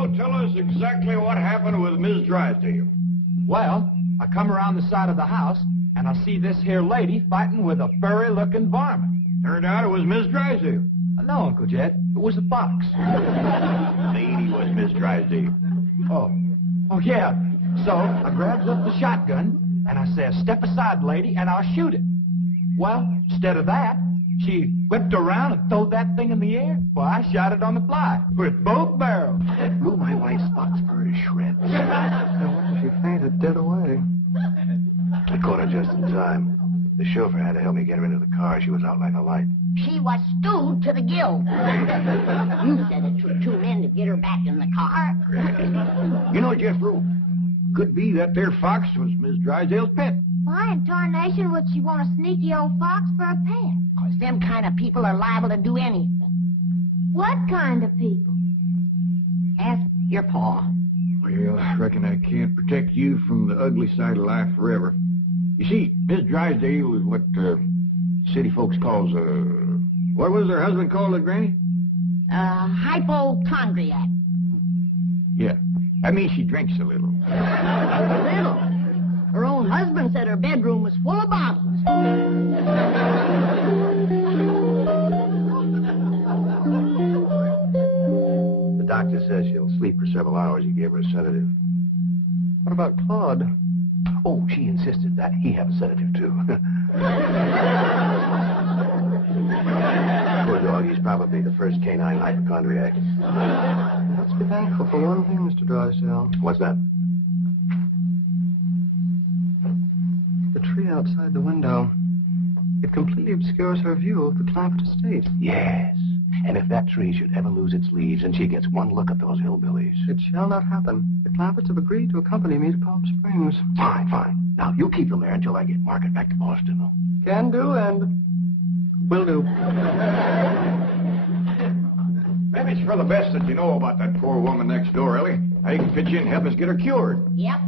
Jethro, tell us exactly what happened with Miss Drysdale. Well, I come around the side of the house, and I see this here lady fighting with a furry-looking varmint. Turned out it was Miss Drysdale. No, Uncle Jed, it was a fox. Lady was Miss Drysdale. Oh, yeah. So I grabs up the shotgun, and I says, step aside, lady, and I'll shoot it. Well, instead of that, she whipped around and throwed that thing in the air. Well, I shot it on the fly with both barrels. That blew my wife's fox fur to shreds. She fainted dead away. I caught her just in time. The chauffeur had to help me get her into the car. She was out like a light. She was stewed to the gills. You said it took 2 men to get her back in the car. You know, Jethro, could be that there fox was Miss Drysdale's pet. Why in tarnation would she want a sneaky old fox for a pet? 'Cause them kind of people are liable to do anything. What kind of people? Ask your pa. Well, I reckon I can't protect you from the ugly side of life forever. You see, Miss Drysdale was what city folks calls what was her husband called it, Granny? Hypochondriac. Yeah, that means she drinks a little. A little. Her own husband said her bedroom was full of bottles. The doctor says she'll sleep for several hours. He gave her a sedative. What about Claude? Oh, she insisted that he have a sedative, too. Poor dog, he's probably the first canine hypochondriac. Let's be thankful for one thing, Mr. Drysdale. What's that? The tree outside the window. It completely obscures her view of the Clampett estate. Yes. And if that tree should ever lose its leaves and she gets one look at those hillbillies... It shall not happen. The Clampetts have agreed to accompany me to Palm Springs. Fine, fine. Now, you keep them there until I get Margaret back to Boston. Can do, and will do. Maybe it's for the best that you know about that poor woman next door, Ellie. I can fit you in and help us get her cured. Yep.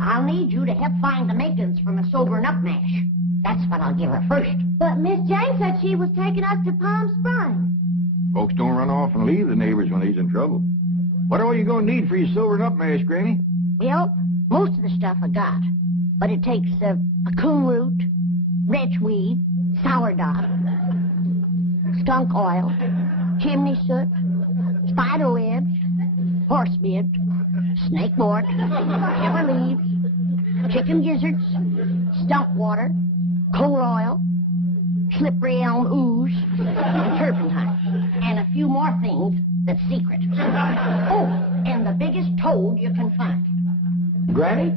I'll need you to help find the makings from a sobering up mash. That's what I'll give her first. But Miss Jane said she was taking us to Palm Springs. Folks don't run off and leave the neighbors when he's in trouble. What all you gonna need for your sobering up mash, Granny? Well, most of the stuff I got. But it takes a coon root, wretchweed, sourdough, skunk oil, chimney soot, spider webs, horse beard, snake wart, ever leaves, chicken gizzards, stump water, coal oil, slippery elm ooze, and turpentine, and a few more things that's secret. Oh, and the biggest toad you can find. Granny,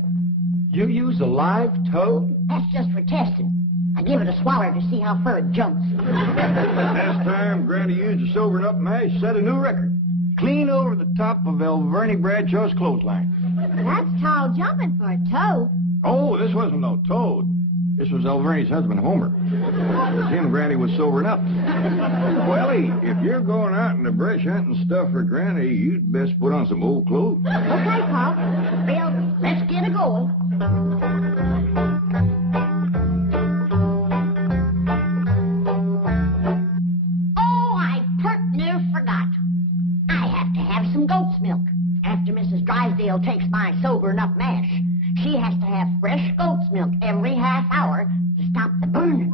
you use a live toad? That's just for testing. I give it a swaller to see how far it jumps. Last time Granny used a sobering up mash, set a new record. Clean over the top of Elverny Bradshaw's clothesline. That's tall jumping for a toad. Oh, this wasn't no toad. This was Elverny's husband, Homer. It was him Granny was sobering up. Well, Ellie, if you're going out in the brush hunting stuff for Granny, you'd best put on some old clothes. Okay, Pop. Well, let's get a going. Oh, I pert near forgot. I have to have some goat's milk. After Mrs. Drysdale takes my sobering up mash, she has to have fresh goat's milk every half hour to stop the burning.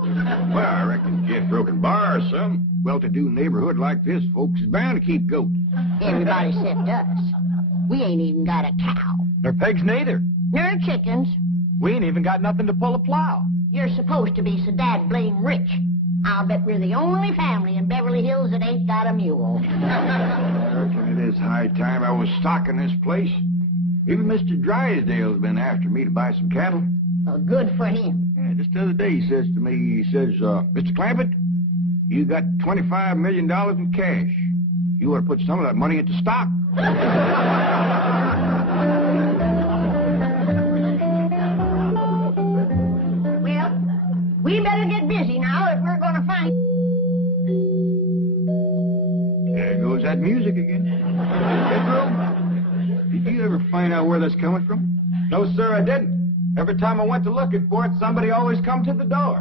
Well, I reckon Jethro can borrow some. Well-to-do neighborhood like this, folks is bound to keep goats. Everybody except us. We ain't even got a cow. Nor pigs neither. Nor chickens. We ain't even got nothing to pull a plow. You're supposed to be so dad-blame rich. I'll bet we're the only family in Beverly Hills that ain't got a mule. I reckon it is high time I was stocking this place. Even Mr. Drysdale's been after me to buy some cattle. Well, good for him. Yeah, just the other day he says to me, Mr. Clampett, you got $25 million in cash. You ought to put some of that money into stock. Well, we better get busy now if we're going to find... There goes that music again. Jethro, did you ever find out where that's coming from? No, sir, I didn't. Every time I went to looking for it, somebody always come to the door.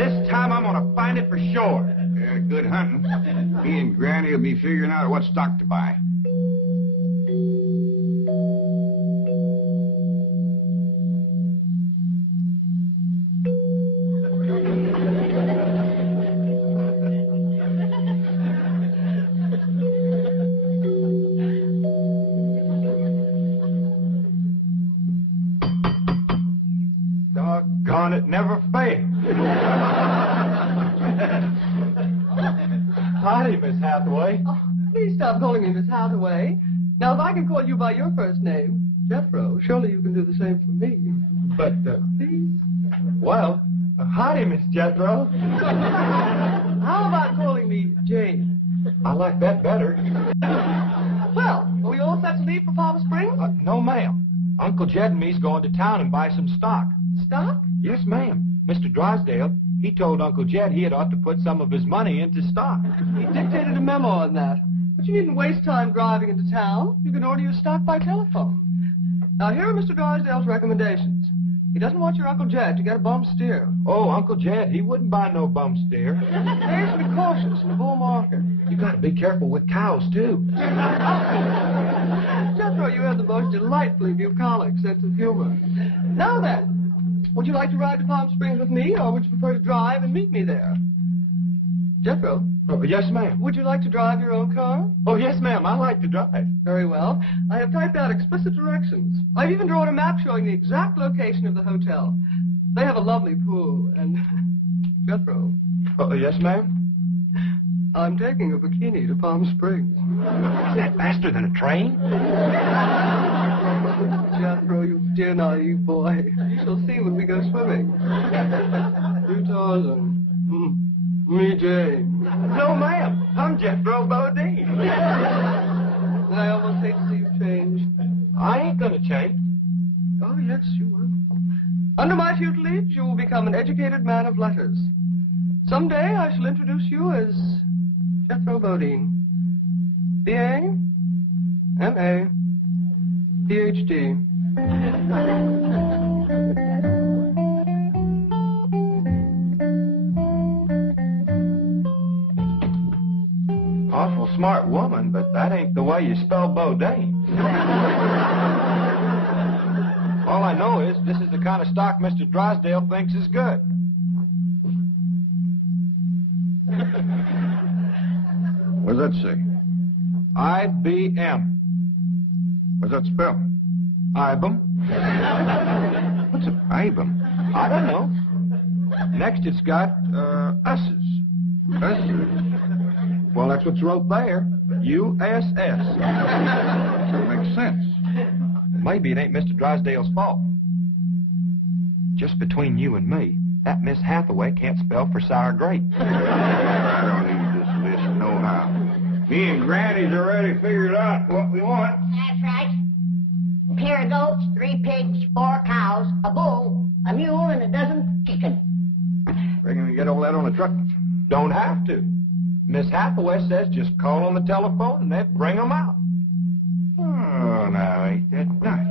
This time I'm gonna find it for sure. Yeah, good hunting. Me and Granny will be figuring out what stock to buy. Doggone it, never failed. Howdy, Miss Hathaway. Oh, please stop calling me Miss Hathaway. Now, if I can call you by your first name, Jethro, surely you can do the same for me. But, Please? well, howdy, Miss Jethro. How about calling me Jane? I like that better. Well, are we all set to leave for Palm Springs? No, ma'am. Uncle Jed and me's going to town and buy some stock. Stock? Yes, ma'am. Mr. Drysdale, he told Uncle Jed he had ought to put some of his money into stock. He dictated a memo on that. But you needn't waste time driving into town. You can order your stock by telephone. Now, here are Mr. Drysdale's recommendations. He doesn't want your Uncle Jed to get a bum steer. Oh, Uncle Jed, he wouldn't buy no bum steer. Players be cautious in the bull market. You got to be careful with cows, too. Jethro, you have the most delightfully bucolic sense of humor. Now then, would you like to ride to Palm Springs with me, or would you prefer to drive and meet me there? Jethro, Oh, yes, ma'am. would you like to drive your own car? Oh, yes, ma'am. I like to drive. Very well. I have typed out explicit directions. I've even drawn a map showing the exact location of the hotel. They have a lovely pool, and... Jethro, Oh, yes, ma'am. I'm taking a bikini to Palm Springs. Is that faster than a train? Jethro, you dear naive boy. You shall see when we go swimming. 2,000. Me, Jane. No, ma'am. I'm Jethro Bodine. I almost hate to see you change. I ain't gonna change. Oh, yes, you will. Under my tutelage, you will become an educated man of letters. Someday I shall introduce you as Jethro Bodine. B.A., M.A., Ph.D. Awful smart woman, but that ain't the way you spell Bodine. All I know is this is the kind of stock Mr. Drysdale thinks is good. What does that say? IBM. What's that spell? IBM. What's an IBM? I don't know. Next it's got, S's. S's? Well, that's what's wrote there. USS. That makes sense. Maybe it ain't Mr. Drysdale's fault. Just between you and me, that Miss Hathaway can't spell for sour grape. I don't need this list nohow. Me and Granny's already figured out what we want. That's right. A pair of goats, 3 pigs, 4 cows, a bull, a mule, and a dozen chickens. Reckon we get all that on the truck? Don't have to. Miss Hathaway says just call on the telephone and they'll bring them out. Oh, now, ain't that nice?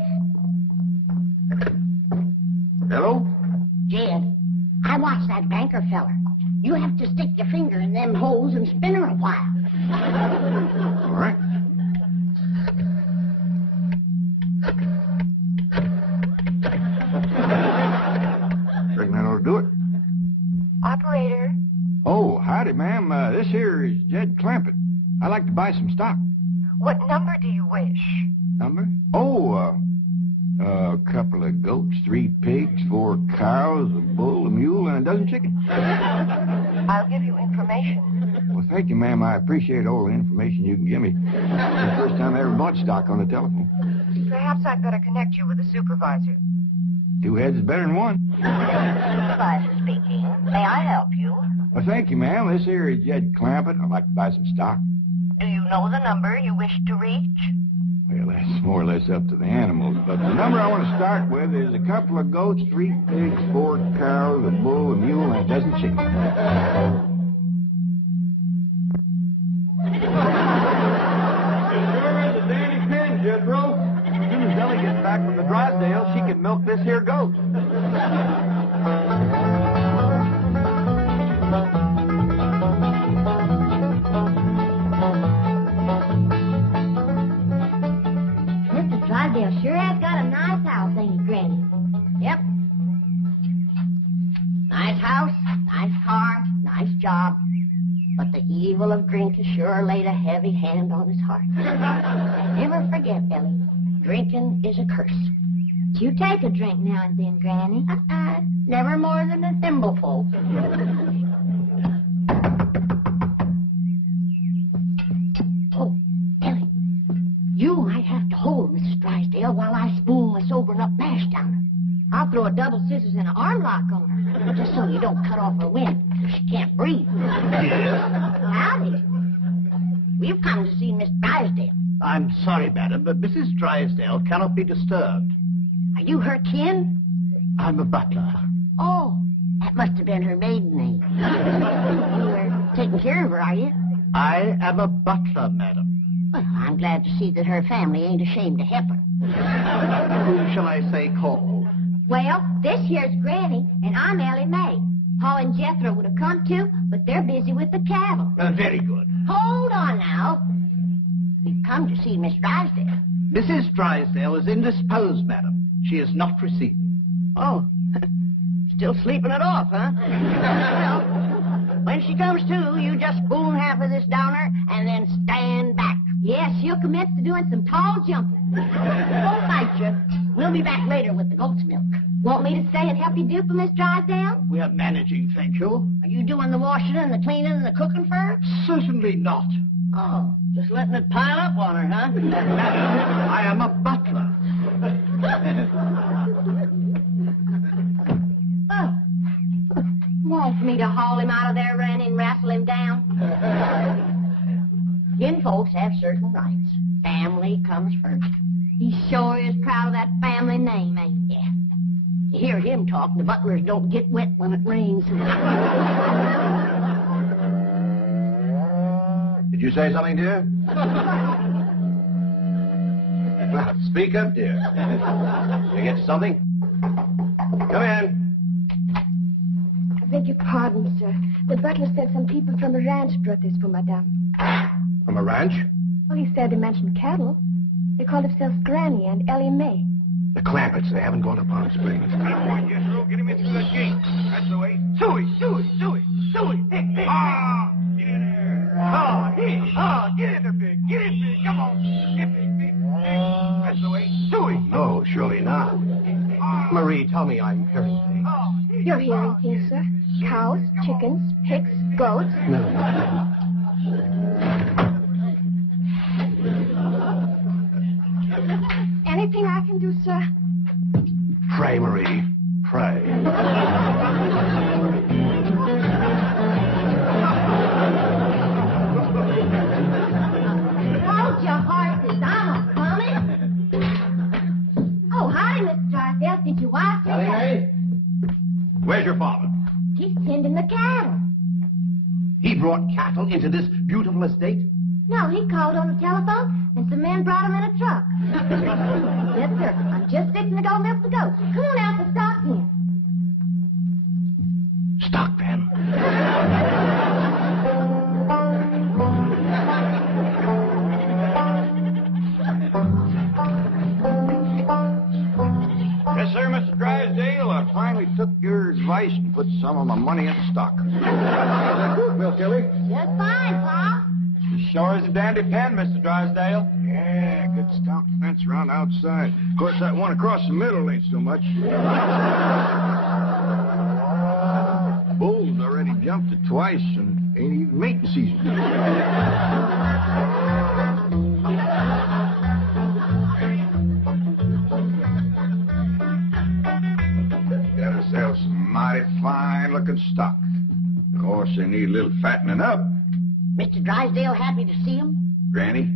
Hello? Jed, I watched that banker feller. You have to stick your finger in them holes and spin her a while. All right. Reckon that ought to do it. Operator. Oh, howdy, ma'am. This here is Jed Clampett. I'd like to buy some stock. What number do you wish? Number? Oh, a couple of goats, 3 pigs, 4 cows, a bull, a mule, and a dozen chickens. I'll give you information. Well, thank you, ma'am. I appreciate all the information you can give me. It's the first time I ever bought stock on the telephone. Perhaps I'd better connect you with a supervisor. 2 heads is better than 1. Supervisor speaking. May I help you? Well, thank you, ma'am. This here is Jed Clampett. I'd like to buy some stock. Do you know the number you wish to reach? Well, that's more or less up to the animals. But the number I want to start with is a couple of goats, 3 pigs, 4 cows, a bull, a mule, and a dozen chickens. Sure is a dandy pin, Jethro. As soon as Ellie gets back from the Drysdale, she can milk this here goat. but the evil of drink has sure laid a heavy hand on his heart. Never forget, Ellie, drinking is a curse. You take a drink now and then, Granny. Never more than a thimbleful. Oh, Ellie, you might have to hold Mrs. Drysdale while I spoon my sobering up mash down her. I'll throw a double scissors and an arm lock on her. Just so you don't cut off her wind, so she can't breathe. Howdy. We've come to see Miss Drysdale. I'm sorry, madam, but Mrs. Drysdale cannot be disturbed. Are you her kin? I'm a butler. Oh, that must have been her maiden name. You were taking care of her, are you? I am a butler, madam. Well, I'm glad to see that her family ain't ashamed to help her. Who shall I say called? Well, this here's Granny, and I'm Ellie Mae. Paul and Jethro would have come too, but they're busy with the cattle. Very good. Hold on now. We've come to see Miss Drysdale. Mrs. Drysdale is indisposed, madam. She is not receiving. Oh, still sleeping it off, huh? Well, when she comes to, you just spoon half of this down her and then stand back. Yes, she'll commence to doing some tall jumping. Don't fight you. We'll be back later with the goat's milk. Want me to stay and help you do for Miss Drysdale? We are managing, thank you. Are you doing the washing and the cleaning and the cooking for her? Certainly not. Oh, just letting it pile up on her, huh? I am a butler. Oh. Want me to haul him out of there, Granny, and wrestle him down? Kin folks have certain rights. Family comes first. He sure is proud of that family name, ain't he? Yeah. You hear him talk, the butlers don't get wet when it rains. Did you say something, dear? Well, speak up, dear. You get something? Come in. I beg your pardon, sir. The butler said some people from the ranch brought this for Madame. From a ranch? Well, he said they mentioned cattle. They call themselves Granny and Ellie Mae. The Clampetts. They haven't gone to Palm Springs. Come on, Jethro. Get him in through that gate. That's the way. Suey. Hey, hey. Ah, get in there. Ah, hey. Ah, get in there, Big. Get in, Big. Come on. Get Big. That's the way. Suey. No, surely not. Marie, tell me I'm hearing things. You're hearing things, sir. Cows, chickens, pigs, goats. No. Anything I can do, sir? Pray, Marie. Pray. Hold your horses, I'm coming. Oh, hi, Miss Drysdale. Did your wife say that? Where's your father? He's tending the cattle. He brought cattle into this beautiful estate? No, he called on the telephone, and some men brought him in a truck. Yes, sir. I'm just fixing to go milk the goats. Come on out to stock pen. Stock pen. Yes, sir, Mr. Drysdale. I finally took your advice and put some of my money in stock. How's that goat milk, Ellie? Just fine, Pa. Sure is a dandy pen, Mr. Drysdale. Yeah, good stout fence around outside. Of course, that one across the middle ain't so much. Bulls already jumped it twice and ain't even mating season. Got ourselves some mighty fine-looking stock. Of course, they need a little fattening up. Mr. Drysdale happy to see him? Granny,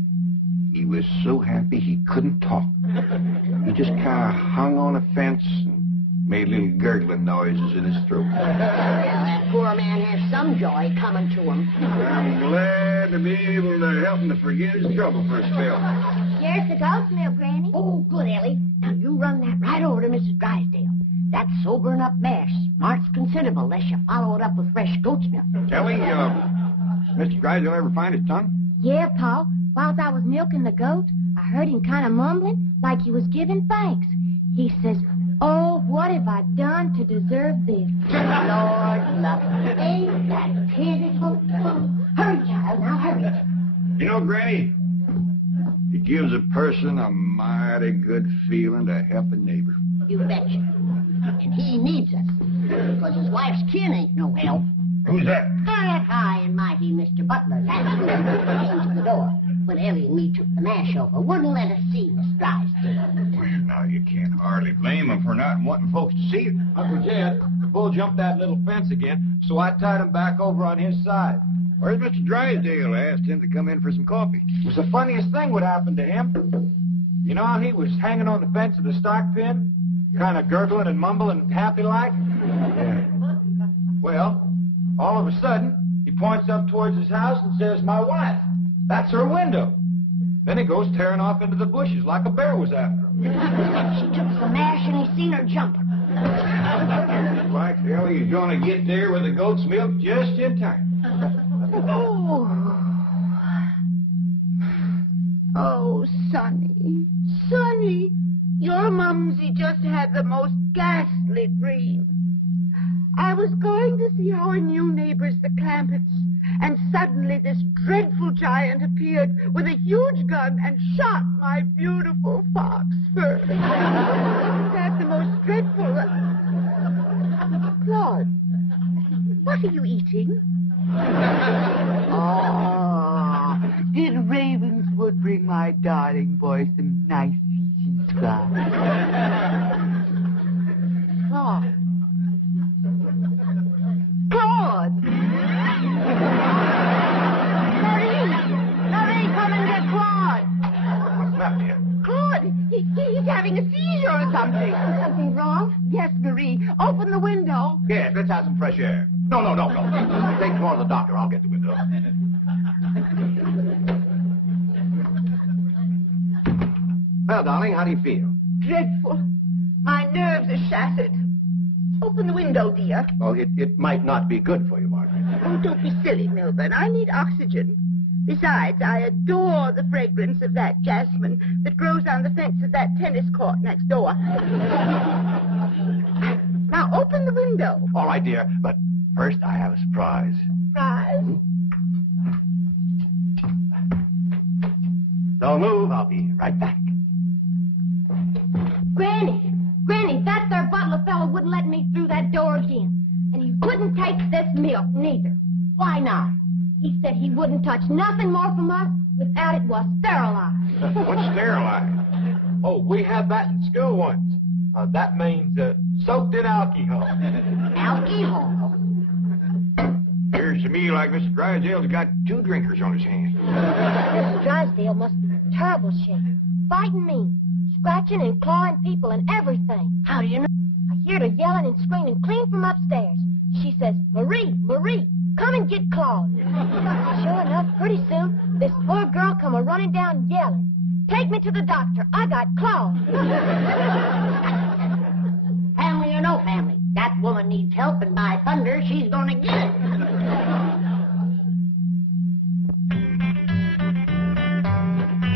he was so happy he couldn't talk. He just kind of hung on a fence and made little gurgling noises in his throat. Well, that poor man has some joy coming to him. I'm glad to be able to help him to forget his trouble for a spell. Here's the goat's milk, Granny. Oh, good, Ellie. Now, you run that right over to Mrs. Drysdale. That sobering up mash smarts considerable unless you follow it up with fresh goat's milk. Ellie, Mr. Drysdale ever find his tongue? Yeah, Pa. Whilst I was milking the goat, I heard him kind of mumbling like he was giving thanks. He says, "Oh, what have I done to deserve this?" Lord love him. Ain't that pitiful? Oh, know, Granny, it gives a person a mighty good feeling to help a neighbor. You betcha. And he needs us, because his wife's kin ain't no help. Who's that? That high and mighty Mr. Butler last week came to the door when Ellie and me took the mash over. Wouldn't let us see Miss Drysdale. Well, now, you can't hardly blame him for not wanting folks to see it. Uncle Jed, the bull jumped that little fence again, so I tied him back over on his side. Where's Mr. Drysdale? I asked him to come in for some coffee. It was the funniest thing what happened to him. You know how he was hanging on the fence of the stock pen, kind of gurgling and mumbling happy-like? Yeah. Well, all of a sudden, he points up towards his house and says, "My wife, that's her window." Then he goes tearing off into the bushes like a bear was after him. She took some mash and he seen her jumping. Like hell, he's gonna get there with the goat's milk just in time. Oh, Sonny, Sonny, your mumsy just had the most ghastly dream. I was going to see our new neighbors, the Clampetts, and suddenly this dreadful giant appeared with a huge gun and shot my beautiful fox fur. That's the most dreadful... Claude, what are you eating? Oh, did Ravenswood bring my darling boy some nice peaches fries? Claude. Claude! Marie, come and get Claude. What's that, dear? Claude, he's having a seizure or something. Something wrong? Yes, Marie. Open the window. Yes, let's have some fresh air. No. Take him on to the doctor. I'll get the window. Well, darling, how do you feel? Dreadful. My nerves are shattered. Open the window, dear. Well, it might not be good for you, Margaret. Oh, don't be silly, Milburn. I need oxygen. Besides, I adore the fragrance of that jasmine that grows on the fence of that tennis court next door. Now, open the window. All right, dear, but first I have a surprise. Surprise. Don't move. I'll be right back. Granny, that there butler fellow wouldn't let me through that door again. And he wouldn't take this milk, neither. Why not? He said he wouldn't touch nothing more from us without it was sterilized. What's sterilized? Oh, we had that in school once. That means soaked in alcohol. Alcohol? Appears to me like Mr. Drysdale's got two drinkers on his hands. Mr. Drysdale must be in terrible shape. Fighting me, scratching and clawing people and everything. How do you know? I heard her yelling and screaming clean from upstairs. She says, Marie, come and get Claude. Sure enough, pretty soon, this poor girl come a-running down yelling. Take me to the doctor. I got Claude. Family or no family, that woman needs help, and by thunder, she's gonna get it.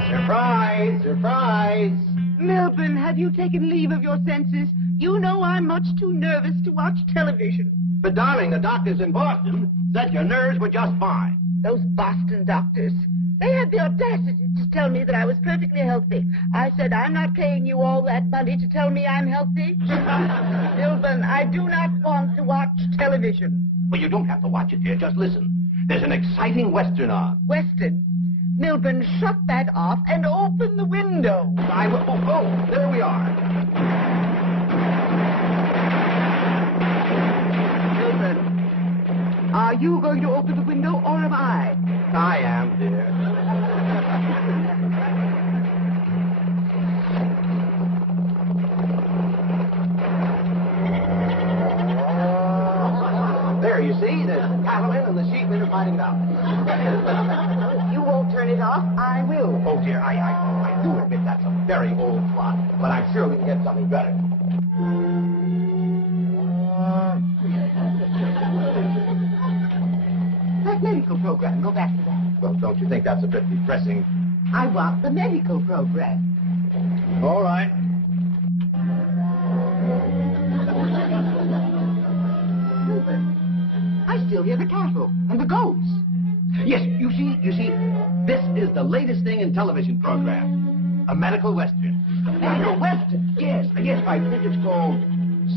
Surprise! Surprise! Milburn, have you taken leave of your senses? You know I'm much too nervous to watch television. But, darling, the doctors in Boston said your nerves were just fine. Those Boston doctors. They had the audacity to tell me that I was perfectly healthy. I said, I'm not paying you all that money to tell me I'm healthy. Milburn, I do not want to watch television. Well, you don't have to watch it, dear. Just listen. There's an exciting Western on. Weston, Milburn, shut that off and open the window. I will. Oh, there we are. Milburn, are you going to open the window or am I? I am, dear. There, you see, the cattlemen and the sheepmen are fighting it out. You won't turn it off. I will. Oh, dear, I do admit that's a very old plot, but I'm sure we can get something better. That medical program, go back to that. Well, don't you think that's a bit depressing? I want the medical program. All right. Milburn, I still hear the cattle and the goats. Yes, you see, this is the latest thing in television program. A medical western. Medical western? Yes, I think it's called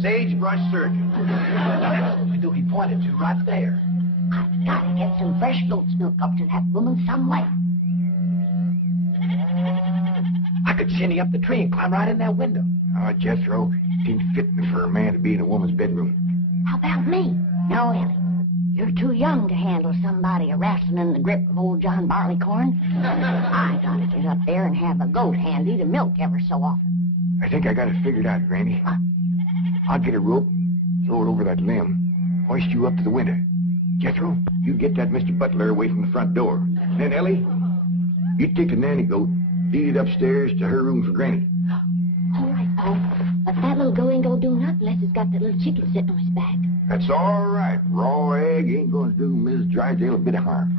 Sagebrush Surgeon. That's the window he pointed to right there. I've got to get some fresh goat's milk up to that woman some way. I could shinny up the tree and climb right in that window. Oh, Jethro, it ain't fitting for a man to be in a woman's bedroom. How about me? No, Ellie. You're too young to handle somebody wrestling in the grip of old John Barleycorn. I gotta get up there and have a goat handy to milk ever so often. I think I got it figured out, Granny. I'll get a rope, throw it over that limb, hoist you up to the window. Jethro, you get that Mr. Butler away from the front door. Then, Ellie, you take the nanny goat, lead it upstairs to her room for Granny. All right, Paul. But that little goat ain't gonna do nothing unless it's got that little chicken sitting on his back. That's all right. Raw egg ain't gonna do Mrs. Drysdale a bit of harm.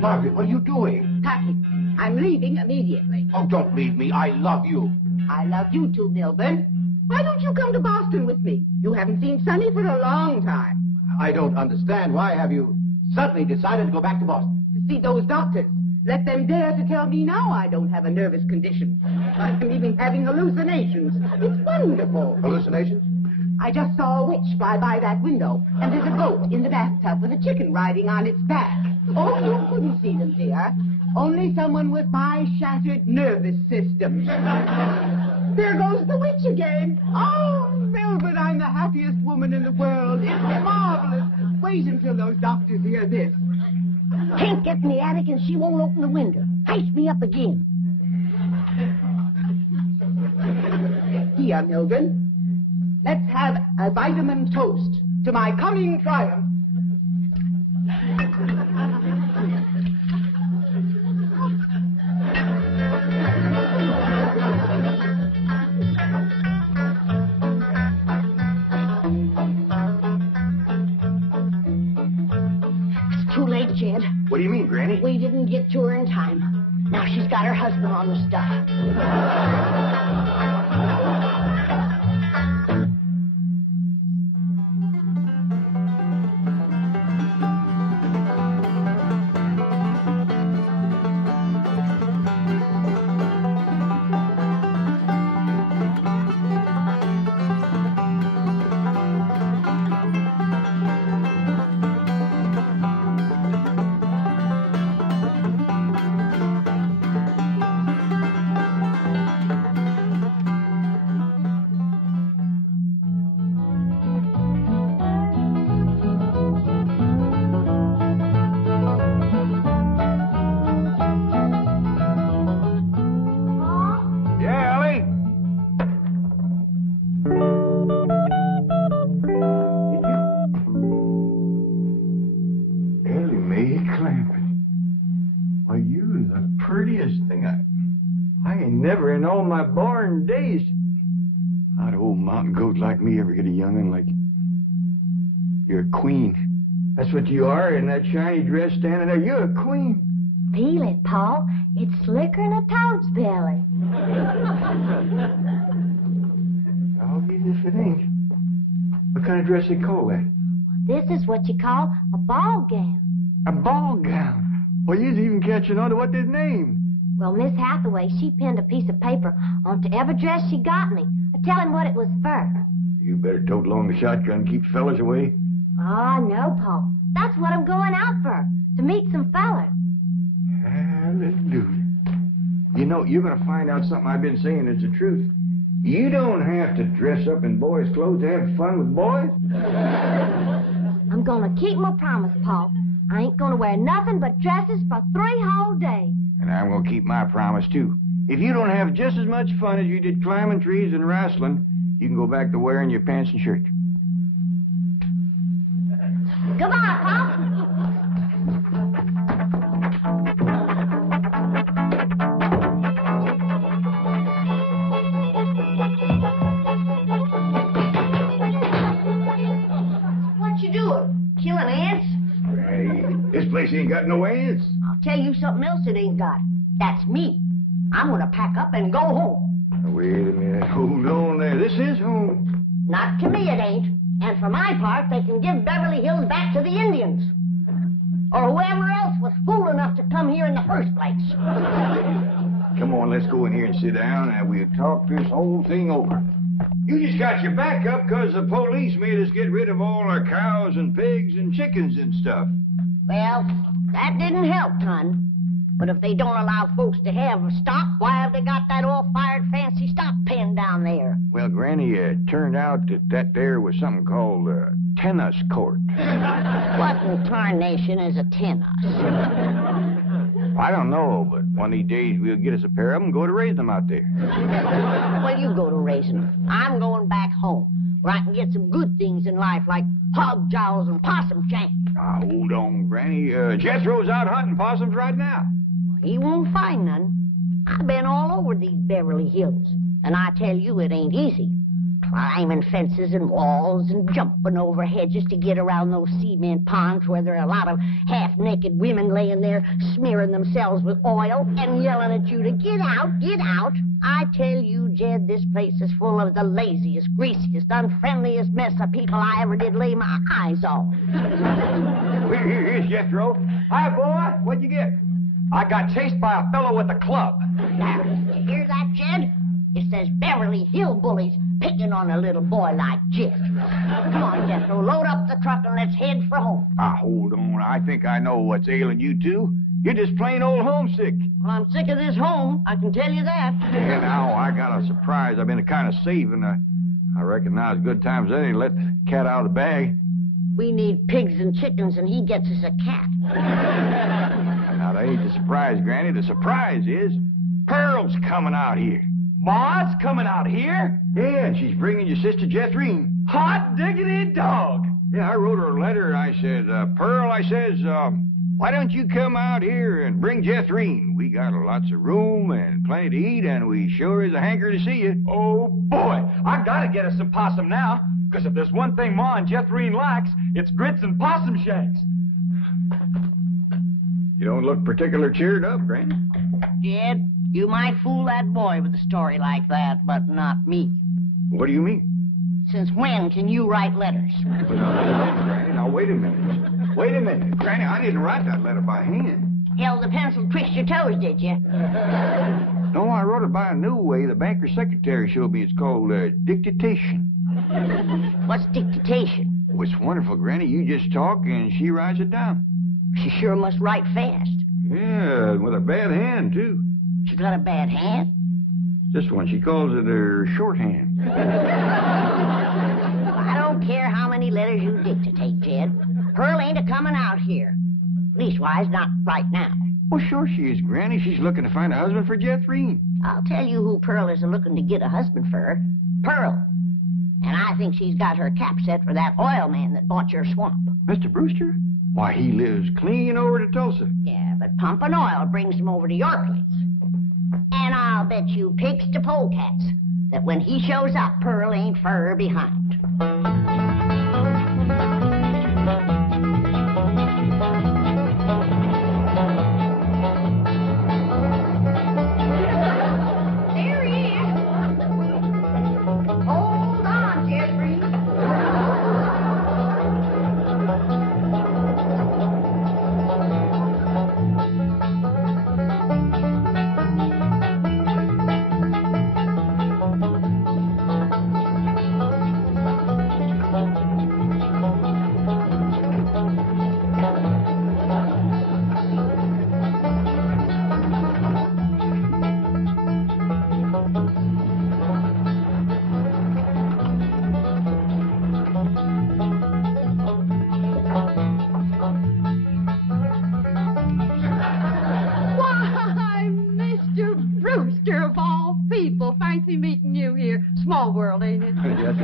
Margaret, what are you doing? Packing. I'm leaving immediately. Oh, don't leave me. I love you. I love you too, Milburn. Why don't you come to Boston with me? You haven't seen Sonny for a long time. I don't understand. Why have you suddenly decided to go back to Boston? To see those doctors. Let them dare to tell me now I don't have a nervous condition. I'm even having hallucinations. It's wonderful. Hallucinations? I just saw a witch fly by that window, and there's a goat in the bathtub with a chicken riding on its back. Oh, you couldn't see them, dear. Only someone with my shattered nervous system. There goes the witch again. Oh, Milburn, I'm the happiest woman in the world. It's marvelous. Wait until those doctors hear this. Can't get in the attic and she won't open the window. Heist me up again. Here, Milburn. Let's have a vitamin toast to my coming triumph. It's too late, Jed. What do you mean, Granny? We didn't get to her in time. Now she's got her husband on the stuff. Never in all my born days. How'd an old mountain goat like me ever get a young'un like you're a queen? That's what you are in that shiny dress standing there. You're a queen. Feel it, Paul. It's slicker than a toad's belly. I'll get if it ain't. What kind of dress they call that? This is what you call a ball gown. A ball gown. Well, you's even catching on to what they's named. Well, Miss Hathaway, she pinned a piece of paper onto every dress she got me, telling what it was for. You better tote along the shotgun, keep fellas away. Oh, no, Pa. That's what I'm going out for, to meet some fellas. Hallelujah. You know, you're going to find out something I've been saying is the truth. You don't have to dress up in boys' clothes to have fun with boys. I'm going to keep my promise, Pa. I ain't going to wear nothing but dresses for 3 whole days. And I'm going to keep my promise, too. If you don't have just as much fun as you did climbing trees and wrestling, you can go back to wearing your pants and shirt. Goodbye, Pa. What you doing? Killing ants? Hey, this place ain't got no ants. I'll tell you something else it ain't got. That's me. I'm gonna pack up and go home. Wait a minute. Hold on there. This is home. Not to me it ain't. And for my part, they can give Beverly Hills back to the Indians. Or whoever else was fool enough to come here in the first place. Come on, let's go in here and sit down and we'll talk this whole thing over. You just got your back up because the police made us get rid of all our cows and pigs and chickens and stuff. Well, that didn't help, son. But if they don't allow folks to have stock, why have they got that all-fired fancy stock pen down there? Well, Granny, it turned out that there was something called a tennis court. What in tarnation is a tennis? I don't know, but one of these days we'll get us a pair of them and go to raise them out there. Well, you go to raising them. I'm going back home, where I can get some good things in life, like hog jowls and possum shank. Now, hold on, Granny. Jethro's out hunting possums right now. He won't find none. I've been all over these Beverly Hills, and I tell you it ain't easy. Climbing fences and walls and jumping over hedges to get around those cement ponds where there are a lot of half-naked women laying there smearing themselves with oil and yelling at you to get out, get out. I tell you, Jed, this place is full of the laziest, greasiest, unfriendliest mess of people I ever did lay my eyes on. Here's Jethro. Hi, boy. What'd you get? I got chased by a fellow with a club. Now, you hear that, Jed? It says Beverly Hillbillies picking on a little boy like Jethro. Come on, Jethro, load up the truck and let's head for home. Hold on. I think I know what's ailing you two. You're just plain old homesick. Well, I'm sick of this home, I can tell you that. Yeah, now, I got a surprise. I've been kind of saving. I reckon now's good times any to let the cat out of the bag. We need pigs and chickens, and he gets us a cat. Now, that ain't the surprise, Granny. The surprise is Pearl's coming out here. Ma's coming out here? Yeah, and she's bringing your sister Jethrine. Hot diggity dog. Yeah, I wrote her a letter. I said, Pearl, I says, why don't you come out here and bring Jethrine? We got lots of room and plenty to eat, and we sure is a hanker to see you. Oh, boy. I gotta get us some possum now, because if there's one thing Ma and Jethrine likes, it's grits and possum shanks. You don't look particular cheered up, Granny. Jed, you might fool that boy with a story like that, but not me. What do you mean? Since when can you write letters? Granny, now wait a minute. Wait a minute. Granny, I didn't write that letter by hand. Held the pencil twist your toes, did you? No, I wrote it by a new way the banker's secretary showed me. It's called dictation. What's dictation? Oh, it's wonderful, Granny. You just talk and she writes it down. She sure must write fast. Yeah, with a bad hand, too. She got a bad hand? This one, she calls it her shorthand. I don't care how many letters you dictate, Jed. Pearl ain't a-coming out here. Leastwise, not right now. Well, sure she is, Granny. She's looking to find a husband for Jethrine. I'll tell you who Pearl is looking to get a husband for her. Pearl. And I think she's got her cap set for that oil man that bought your swamp. Mr. Brewster? Why, he lives clean over to Tulsa. Yeah, but pumping oil brings him over to your place. And I'll bet you pigs to polecats that when he shows up, Pearl ain't fur behind. There he is. Hold on, Jeffrey.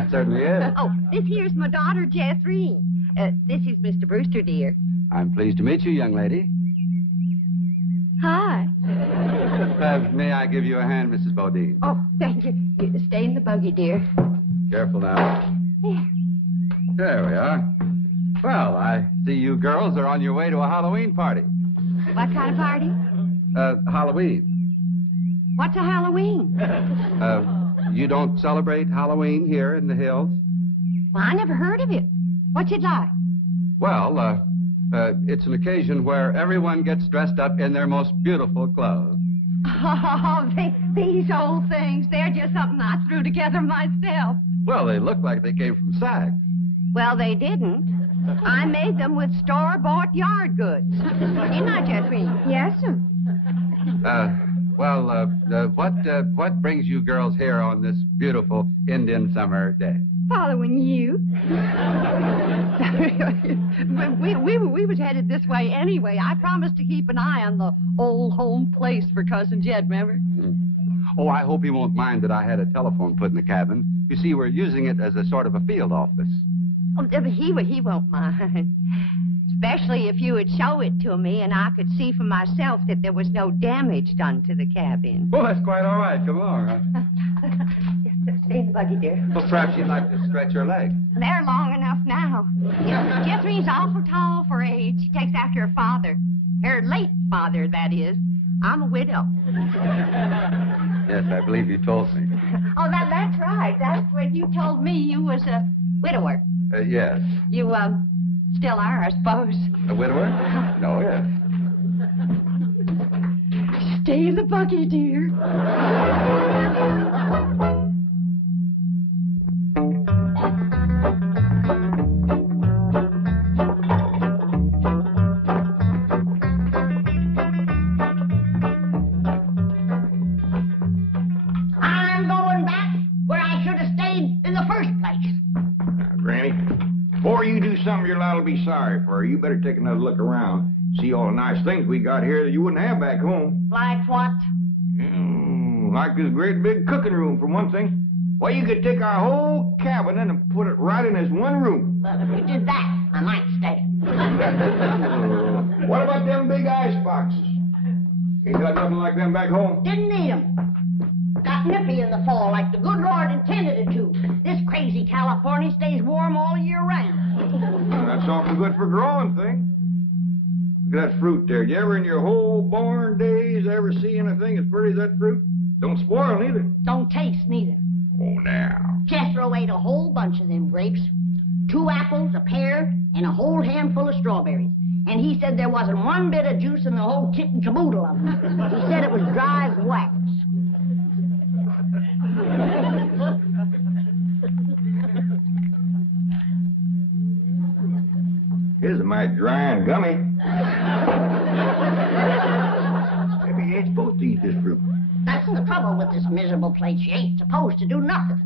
It certainly is. Oh, this here's my daughter, Jethrine. This is Mr. Brewster, dear. I'm pleased to meet you, young lady. Hi. May I give you a hand, Mrs. Bodine? Oh, thank you. You stay in the buggy, dear. Careful now. There we are. Well, I see you girls are on your way to a Halloween party. What kind of party? Halloween. What's a Halloween? You don't celebrate Halloween here in the hills? Well, I never heard of it. What's it like? Well, it's an occasion where everyone gets dressed up in their most beautiful clothes. Oh, these old things, they're just something I threw together myself. Well, they look like they came from Saks. Well, they didn't. I made them with store-bought yard goods. Didn't I, Jethrine? Yes, sir. What brings you girls here on this beautiful Indian summer day? Following you. we was headed this way anyway. I promised to keep an eye on the old home place for Cousin Jed, remember? Oh, I hope he won't mind that I had a telephone put in the cabin. You see, we're using it as a sort of a field office. Oh, he won't mind. Especially if you would show it to me and I could see for myself that there was no damage done to the cabin. Well, that's quite all right. Come along. Stay in the buggy, dear. Well, perhaps you'd like to stretch your legs. They're long enough now. Jethrine's awful tall for her age. She takes after her father. Her late father, that is. I'm a widow. Yes, I believe you told me. Oh, that's right. That's when you told me you was a widower. Yes. You, still are, I suppose. A widower? No, yes. Stay in the buggy, dear. I'm going back where I should have stayed in the first place. Now, Granny, before you do something you're liable to be sorry for, you better take another look around. See all the nice things we got here that you wouldn't have back home. Like what? Like this great big cooking room, for one thing. Why, you could take our whole cabin and put it right in this one room. Well, if you did that, I might stay. What about them big ice boxes? Ain't got nothing like them back home. Didn't need 'em. Got nippy in the fall like the good Lord intended it to. This crazy California stays warm all year round. Well, that's awful good for growing things. Look at that fruit there. Did you ever in your whole born days ever see anything as pretty as that fruit? Don't spoil neither. Don't taste neither. Oh, now. Jethro ate a whole bunch of them grapes. 2 apples, a pear, and a whole handful of strawberries. And he said there wasn't one bit of juice in the whole kit and caboodle of them. He said it was dry as wax. Here's a mighty dry and gummy. Maybe you ain't supposed to eat this fruit. That's the trouble with this miserable place. You ain't supposed to do nothing.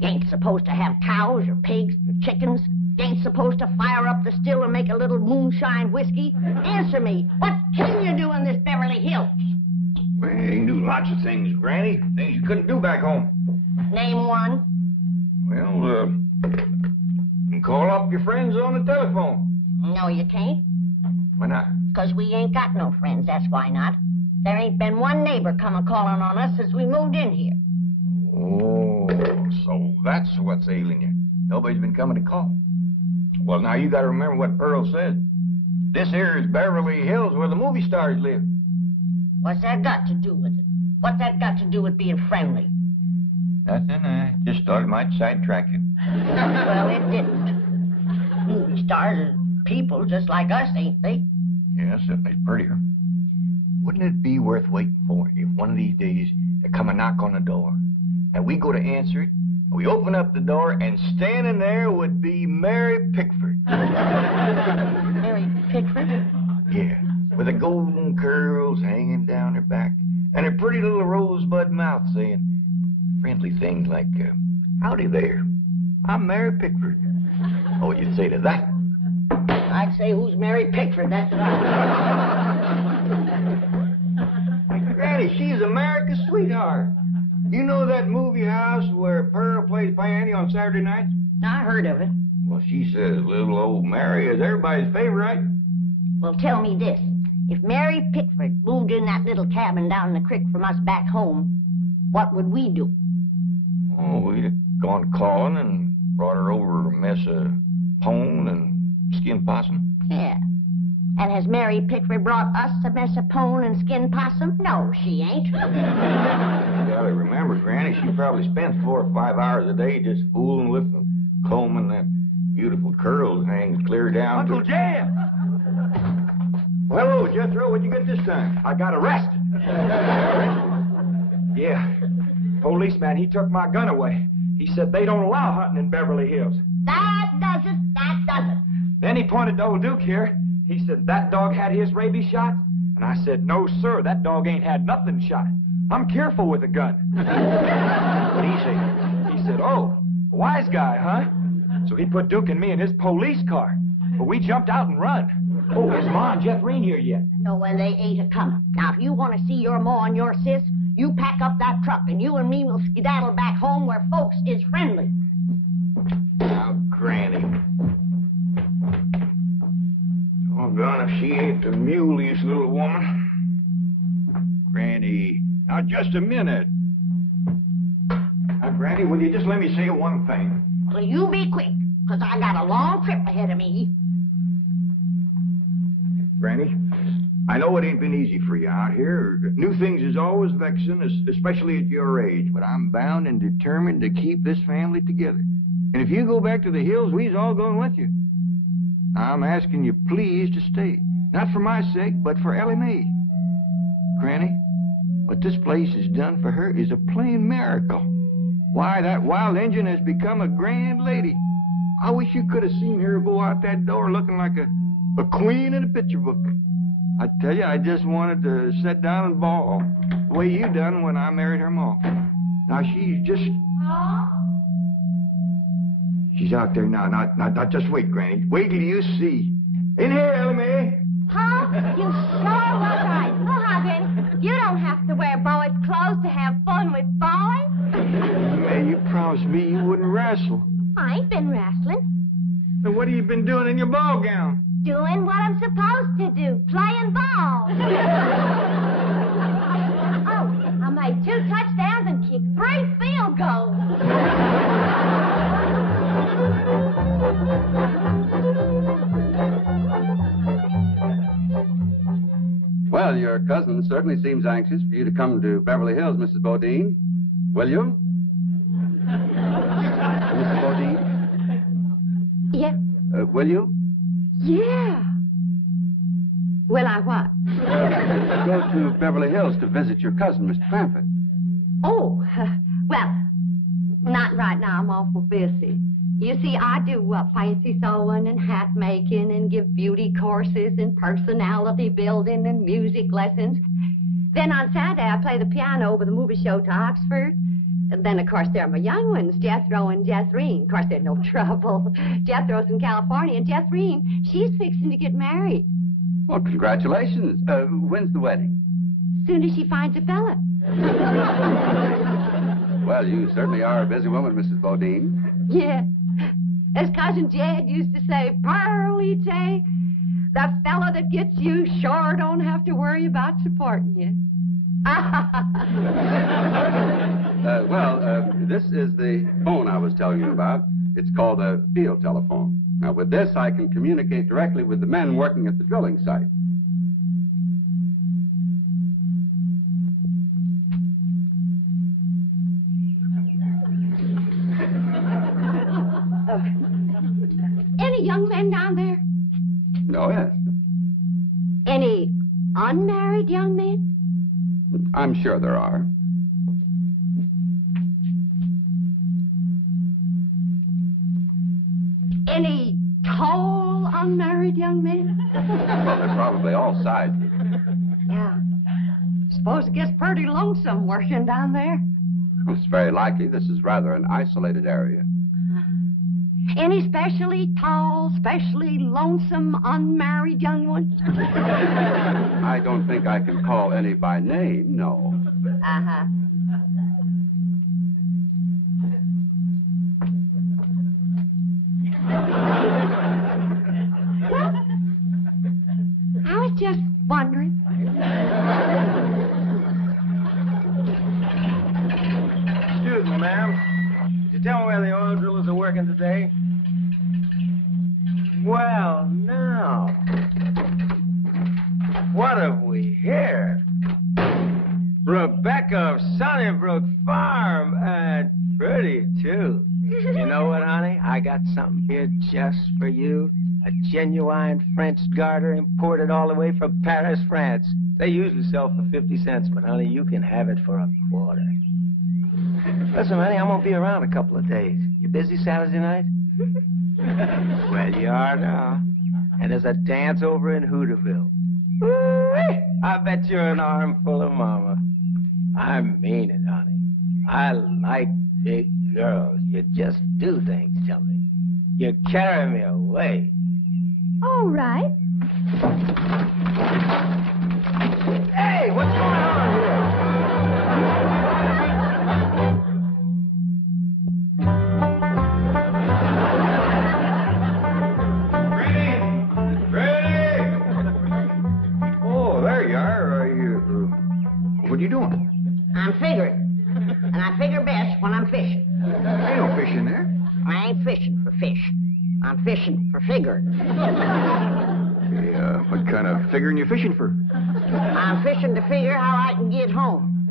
You ain't supposed to have cows or pigs or chickens. You ain't supposed to fire up the still and make a little moonshine whiskey. Answer me, what can you do in this Beverly Hills? Well, you can do lots of things, Granny. Things you couldn't do back home. Name one. Well, you can call up your friends on the telephone. No, you can't. Why not? 'Cause we ain't got no friends, that's why not. There ain't been one neighbor come a-calling on us since we moved in here. Oh, so that's what's ailing you. Nobody's been coming to call. Well, now you got to remember what Pearl said. This here is Beverly Hills where the movie stars live. What's that got to do with it? What's that got to do with being friendly? Nothing. I just thought it might sidetrack you. Well, it didn't. Movie stars are people just like us, ain't they? Yeah, certainly prettier. Wouldn't it be worth waiting for if one of these days they come and knock on the door, and we go to answer it, and we open up the door, and standing there would be Mary Pickford. Mary Pickford? Yeah, with the golden curls hanging down her back, and her pretty little rosebud mouth saying friendly things like, howdy there, I'm Mary Pickford. Oh, you'd say to that? I'd say, who's Mary Pickford? That's right. Granny, she's America's sweetheart. You know that movie house where Pearl plays piano on Saturday nights? I heard of it. Well, she says little old Mary is everybody's favorite. Well, tell me this. If Mary Pickford moved in that little cabin down the creek from us back home, what would we do? Oh, we'd gone calling and brought her over a mess of pone and skinned possum. Yeah. And has Mary Pickford brought us a mess of pone and skinned possum? No, she ain't. You gotta remember, Granny, she probably spends 4 or 5 hours a day just fooling with and combing that beautiful curls hangs clear down. Uncle Jed! Well, hello, Jethro. What'd you get this time? I got arrested. Yeah. Policeman, he took my gun away. He said they don't allow hunting in Beverly Hills. That does it. That does it. Then he pointed to old Duke here. He said that dog had his rabies shot. And I said, no, sir, that dog ain't had nothing shot. I'm careful with a gun. What'd he say? He said, oh, wise guy, huh? So he put Duke and me in his police car. But we jumped out and run. Oh, is Ma and Jeff Reen here yet? No, well, they ain't a-coming. Now, if you want to see your ma and your sis, you pack up that truck, and you and me will skedaddle back home where folks is friendly. Now, Granny. Doggone if she ain't the muliest little woman. Granny, now just a minute. Now, Granny, will you just let me say one thing? Well, you be quick, because I got a long trip ahead of me. Granny, I know it ain't been easy for you out here. New things is always vexing, especially at your age, but I'm bound and determined to keep this family together. And if you go back to the hills, we's all going with you. I'm asking you please to stay. Not for my sake, but for Ellie Mae. Granny, what this place has done for her is a plain miracle. Why, that wild Injun has become a grand lady. I wish you could have seen her go out that door looking like a queen in a picture book. I tell you, I just wanted to sit down and bawl, the way you done when I married her ma. Now, she's just... She's out there now. Not just wait, Granny. Wait till you see. In here, Ellie Mae. Huh? You sure was right. Oh, hi, Granny. You don't have to wear boys' clothes to have fun with boys. May, you promised me you wouldn't wrestle. I ain't been wrestling. Then what have you been doing in your ball gown? Doing what I'm supposed to do, playing ball. Oh, I made 2 touchdowns and kicked 3 field goals. Well, your cousin certainly seems anxious for you to come to Beverly Hills, Mrs. Bodine. Will you? Mrs. Bodine? Yeah. Will you? Yeah. Will I what? Go to Beverly Hills to visit your cousin, Mr. Crampett. Oh, well, not right now. I'm awful busy. You see, I do fancy sewing and hat making and give beauty courses and personality building and music lessons. Then on Saturday, I play the piano over the movie show to Oxford. And then, of course, there are my young ones, Jethro and Jethreen. Of course, they're no trouble. Jethro's in California, and Jethreen, she's fixing to get married. Well, congratulations. When's the wedding? Soon as she finds a fella. Well, you certainly are a busy woman, Mrs. Bodine. Yeah. As Cousin Jed used to say, Pearlie J, the fella that gets you sure don't have to worry about supporting you. This is the phone I was telling you about. It's called a field telephone. Now, with this, I can communicate directly with the men working at the drilling site. Any young men down there? Oh, yes. Any unmarried young men? I'm sure there are. Any tall unmarried young men? Well, they're probably all sizes. Yeah. Suppose it gets pretty lonesome working down there. It's very likely. This is rather an isolated area. Any specially tall, specially lonesome, unmarried young ones? I don't think I can call any by name, no. Uh-huh. Well, now, what have we here? Rebecca of Sunnybrook Farm, and pretty, too. You know what, honey? I got something here just for you. A genuine French garter imported all the way from Paris, France. They usually sell for 50 cents, but, honey, you can have it for a quarter. Listen, honey, I'm going to be around a couple of days. You busy Saturday night? Well, you are now. And there's a dance over in Hooterville. Ooh-wee. I bet you're an armful of mama. I mean it, honey. I like big girls. You just do things to me. You carry me away. All right. Hey, what's going on here? What are you doing? I'm figuring. And I figure best when I'm fishing. Ain't no fish in there. I ain't fishing for fish. I'm fishing for figuring. Hey, what kind of figuring you fishing for? I'm fishing to figure how I can get home.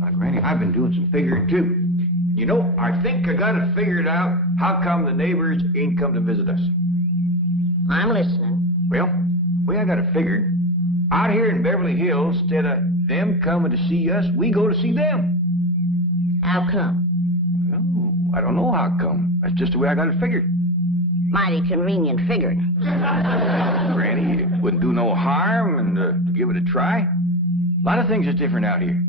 Now, Granny, I've been doing some figuring, too. You know, I think I got it figured out how come the neighbors ain't come to visit us. I'm listening. Well, I got it figured. Out here in Beverly Hills, instead of them coming to see us, we go to see them. How come? No, I don't know how come. That's just the way I got it figured. Mighty convenient figuring. Granny, it wouldn't do no harm and to give it a try. A lot of things is different out here.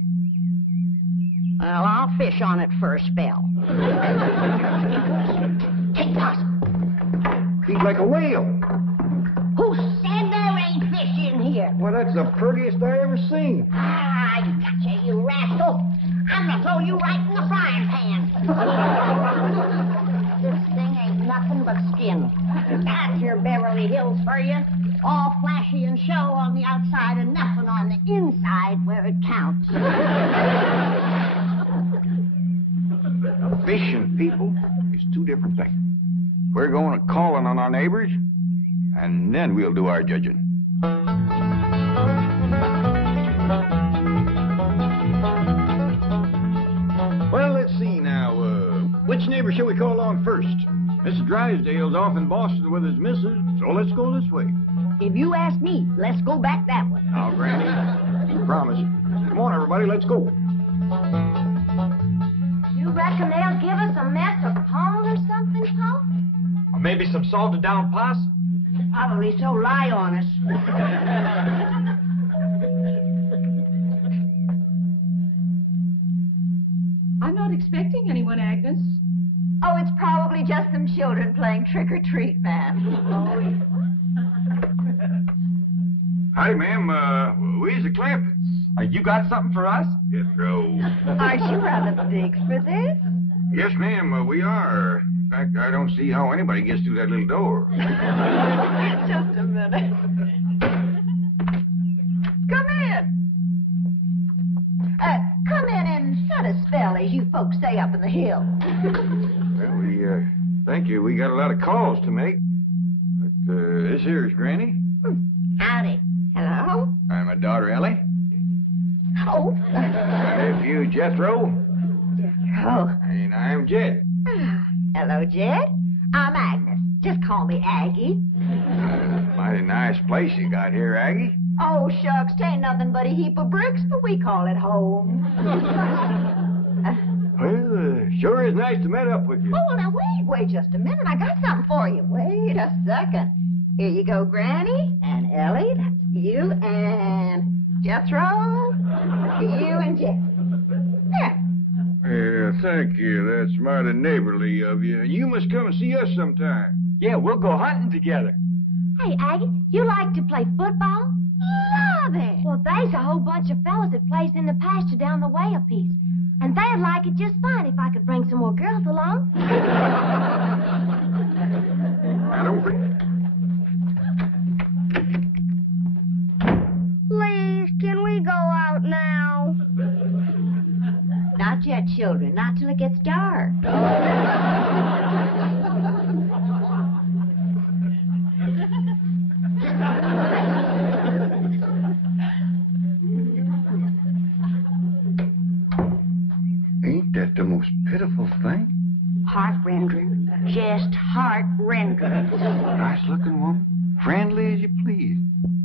Well, I'll fish on it for a spell. Take possum. Feet like a whale. Who said there ain't fish in here? Well, that's the prettiest I ever seen. Ah, I gotcha, you rascal. I'm gonna throw you right in the frying pan. This thing ain't nothing but skin. That's your Beverly Hills for you. All flashy and show on the outside and nothing on the inside where it counts. Fish and people is two different things. We're going to calling on our neighbors, and then we'll do our judging. Well, let's see now. Which neighbor shall we call on first? Mr. Drysdale's off in Boston with his missus, so let's go this way. If you ask me, let's go back that way. Now, Granny, you promise. Come on, everybody, let's go. You reckon they'll give us a mess of pone or something, Pa? Or maybe some salted down possum? Probably so lie on us. I'm not expecting anyone, Agnes. Oh, it's probably just some children playing trick-or-treat, ma'am. Howdy, ma'am. We's the Clampets. You got something for us? Jethro. Aren't you rather big for this? Yes, ma'am, we are. In fact, I don't see how anybody gets through that little door. Just a minute. Come in. Come in and shut a spell, as you folks say up in the hill. Well, thank you. We got a lot of calls to make. But, this here is Granny. Howdy. Hello? I'm my daughter, Ellie. Oh. My nephew, Jethro. Oh. And I'm Jed. Hello, Jed. I'm Agnes. Just call me Aggie. Mighty nice place you got here, Aggie. Oh, shucks, 'tain't nothing but a heap of bricks, but we call it home. Well, sure is nice to meet up with you. Oh, well, now, wait just a minute. I got something for you. Wait a second. Here you go, Granny, and Ellie, that's you, and Jethro, you and Jed. There. Yeah, thank you. That's mighty neighborly of you. And you must come and see us sometime. Yeah, we'll go hunting together. Hey, Aggie, you like to play football? Love it. Well, there's a whole bunch of fellas that plays in the pasture down the way a piece. And they'd like it just fine if I could bring some more girls along. I don't think... Please, can we go out now? Not yet, children. Not till it gets dark. beautiful thing. Heart-rendering. Just heart-rendering. Nice-looking woman. Friendly as you please.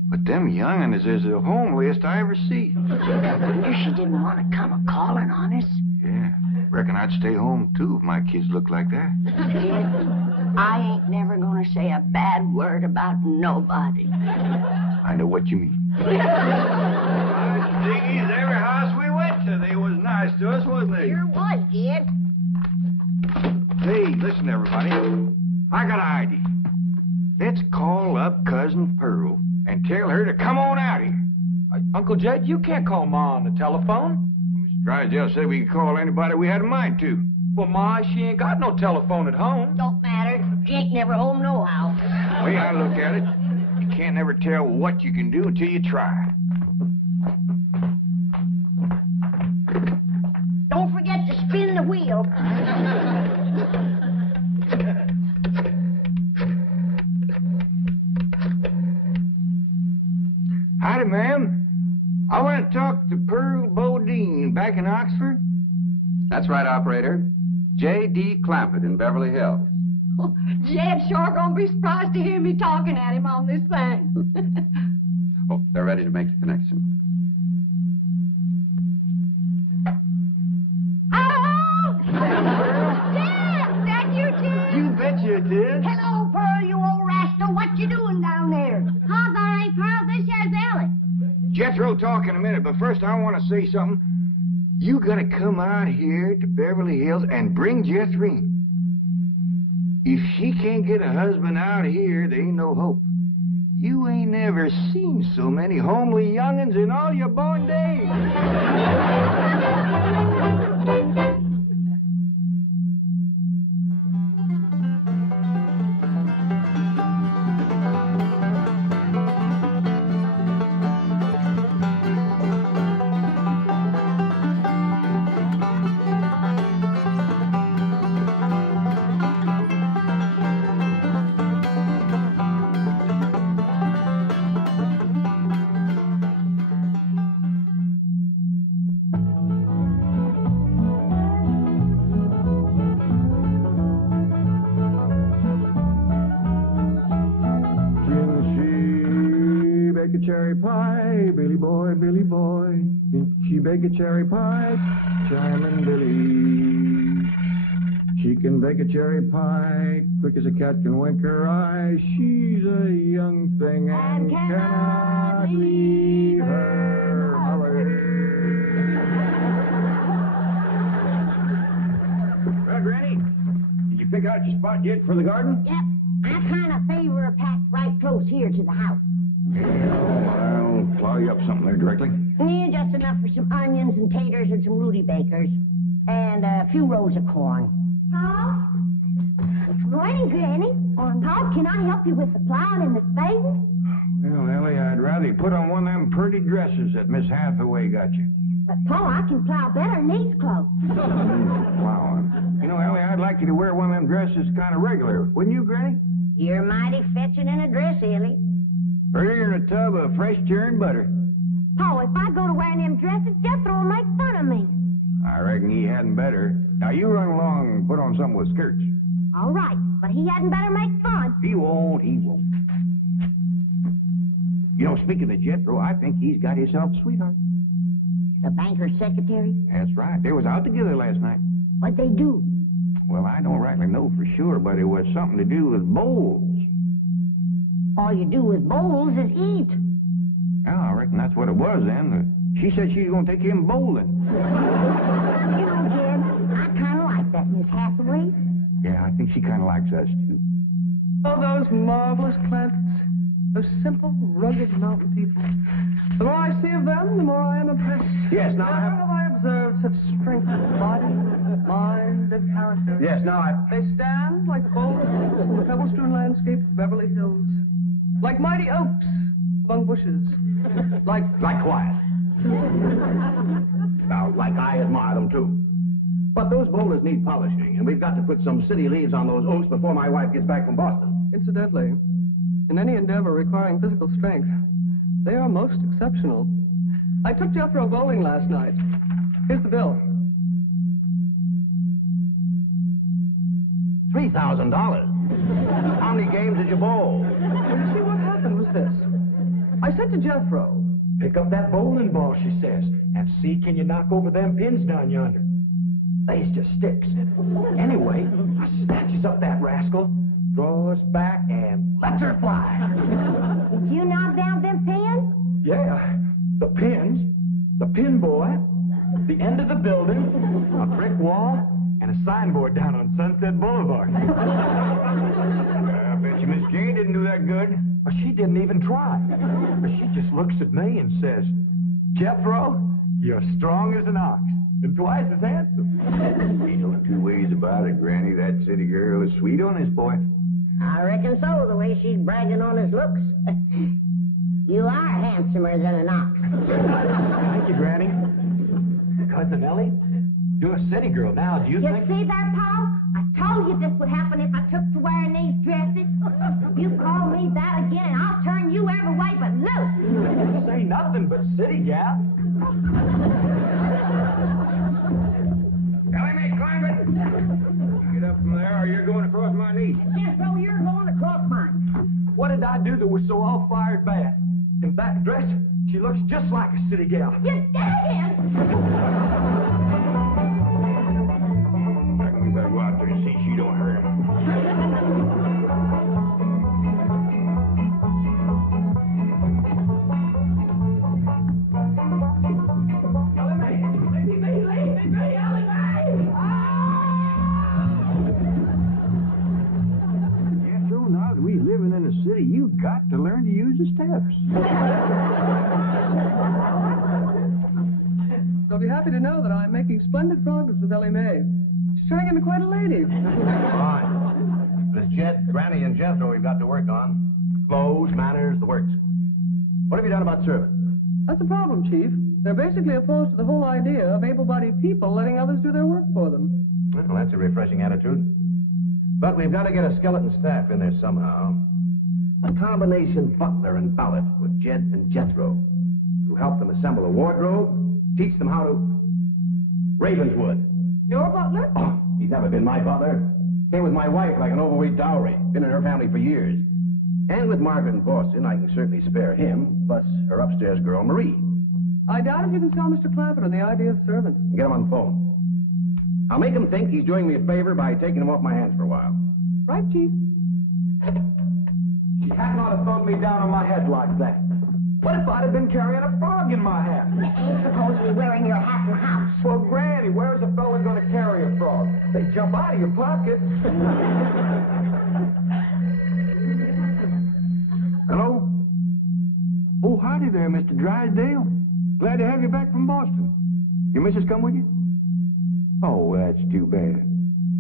But them young'uns is the homeliest I ever see. Wonder she didn't want to come a-calling on us. Yeah. Reckon I'd stay home, too, if my kids looked like that. Kid, I ain't never gonna say a bad word about nobody. I know what you mean. Diggies, every house we went to, they was nice to us, wasn't they? Sure was, kid. Hey, listen, everybody. I got an idea. Let's call up Cousin Pearl and tell her to come on out here. Uncle Jed, you can't call Ma on the telephone. Mr. Drysdale said we could call anybody we had a mind to. Well, Ma, she ain't got no telephone at home. Don't matter. She ain't never home nohow. The way I look at it, you can't never tell what you can do until you try. Don't forget to spin the wheel. Howdy, ma'am. I want to talk to Pearl Bodine back in Oxford. That's right, operator. J.D. Clampett in Beverly Hills. Oh, Jed's sure gonna be surprised to hear me talking at him on this thing. Oh, they're ready to make the connection. Hello? Jed! That you, Jed? You betcha it is. Hello, Pearl, you old rascal. What you doing down there? How's all right, Pearl? This here's Ellie. Jethro talk in a minute, but first I want to say something. You gotta come out here to Beverly Hills and bring Jethro in. If she can't get a husband out here, there ain't no hope. You ain't never seen so many homely young'uns in all your born days. Cherry pie, Billy boy, Billy boy. Can she bake a cherry pie? Charming Billy. She can bake a cherry pie, quick as a cat can wink her eye. She's a young thing and cannot leave her mother. Well, Granny, did you pick out your spot yet for the garden? Yep. I kind of favor a patch right close here to the house. I'll plow you up something there directly. Yeah, just enough for some onions and taters and some Rudy Bakers. And a few rows of corn. Paul? Morning, Granny. Paul, can I help you with the plowing and the spading? Well, Ellie, I'd rather you put on one of them pretty dresses that Miss Hathaway got you. But, Paul, I can plow better in these clothes. Plowing. You know, Ellie, I'd like you to wear one of them dresses kind of regular. Wouldn't you, Granny? You're mighty fetching in a dress, Ellie. Prettier than a tub of fresh churned butter. Paul, if I go to wearing them dresses, Jethro will make fun of me. I reckon he hadn't better. Now, you run along and put on something with skirts. All right, but he hadn't better make fun. He won't, he won't. You know, speaking of Jethro, I think he's got himself a sweetheart. The banker's secretary? That's right. They was out together last night. What'd they do? Well, I don't rightly know for sure, but it was something to do with bowls. All you do with bowls is eat. Yeah, I reckon that's what it was then. She said she was going to take him bowling. You know, Jed, I kind of like that Miss Hathaway. Yeah, I think she kind of likes us, too. Oh, those marvelous Clampetts. Those simple, rugged mountain people. The more I see of them, the more I am impressed. Yes, now Never have I observed such strength of body, mind, and character. Yes, now They stand like boulders in the pebble-strewn landscape of Beverly Hills. Like mighty oaks among bushes. Like quiet. Now, like I admire them, too. But those boulders need polishing, and we've got to put some city leaves on those oaks before my wife gets back from Boston. Incidentally, in any endeavor requiring physical strength, they are most exceptional. I took Jethro bowling last night. Here's the bill. $3,000. How many games did you bowl? Well, you see, what happened was this. I said to Jethro, Pick up that bowling ball, she says, and see can you knock over them pins down yonder. They's just sticks. Anyway, I snatches up that rascal, draws back, and lets her fly. Did you knock down them pins? Yeah, the pins, the pin boy, the end of the building, a brick wall, and a signboard down on Sunset Boulevard. I bet you Miss Jane didn't do that good. Well, she didn't even try. She just looks at me and says, Jethro, you're strong as an ox and twice as handsome. Ain't no two ways about it, Granny. That city girl is sweet on this boy. I reckon so, the way she's bragging on his looks. You are handsomer than an ox. Thank you, Granny. Cousin Ellie, you're a city girl now. Do you think... You see that, Paul? I told you this would happen if I took to wearing these dresses. You call me that again, and I'll turn you every way but loose. You say nothing but city gal. Ellie Mae, climb it! Get up from there, or you're going across my knee. Jethro, you're going across mine. What did I do that was so all-fired bad? In that dress, she looks just like a city gal. You did it! I reckon we better go out there and see she don't hurt him. Jethro, now that we living in the city, you got to learn to use the steps. They'll be happy to know that I'm making splendid progress with Ellie Mae. She's turning into quite a lady. Fine. There's Jed, Granny, and Jethro we've got to work on. Clothes, manners, the works. What have you done about servants? That's the problem, Chief. They're basically opposed to the whole idea of able-bodied people letting others do their work for them. Well, that's a refreshing attitude. But we've got to get a skeleton staff in there somehow. A combination butler and valet with Jed and Jethro, who help them assemble a wardrobe, teach them how to... Ravenswood. Your butler? Oh, he's never been my butler. Came with my wife like an overweight dowry. Been in her family for years. And with Margaret in Boston, I can certainly spare him, plus her upstairs girl, Marie. I doubt if you can sell Mr. Clapperton the idea of servants. Get him on the phone. I'll make him think he's doing me a favor by taking him off my hands for a while. Right, Chief? She hadn't ought to thrown me down on my head like that. What if I'd have been carrying a frog in my hat? You ain't supposed to be wearing your hat in the house. Well, Granny, where's a fella going to carry a frog? They jump out of your pocket. Hello? Oh, howdy there, Mr. Drysdale. Glad to have you back from Boston. Your missus come with you? Oh, that's too bad.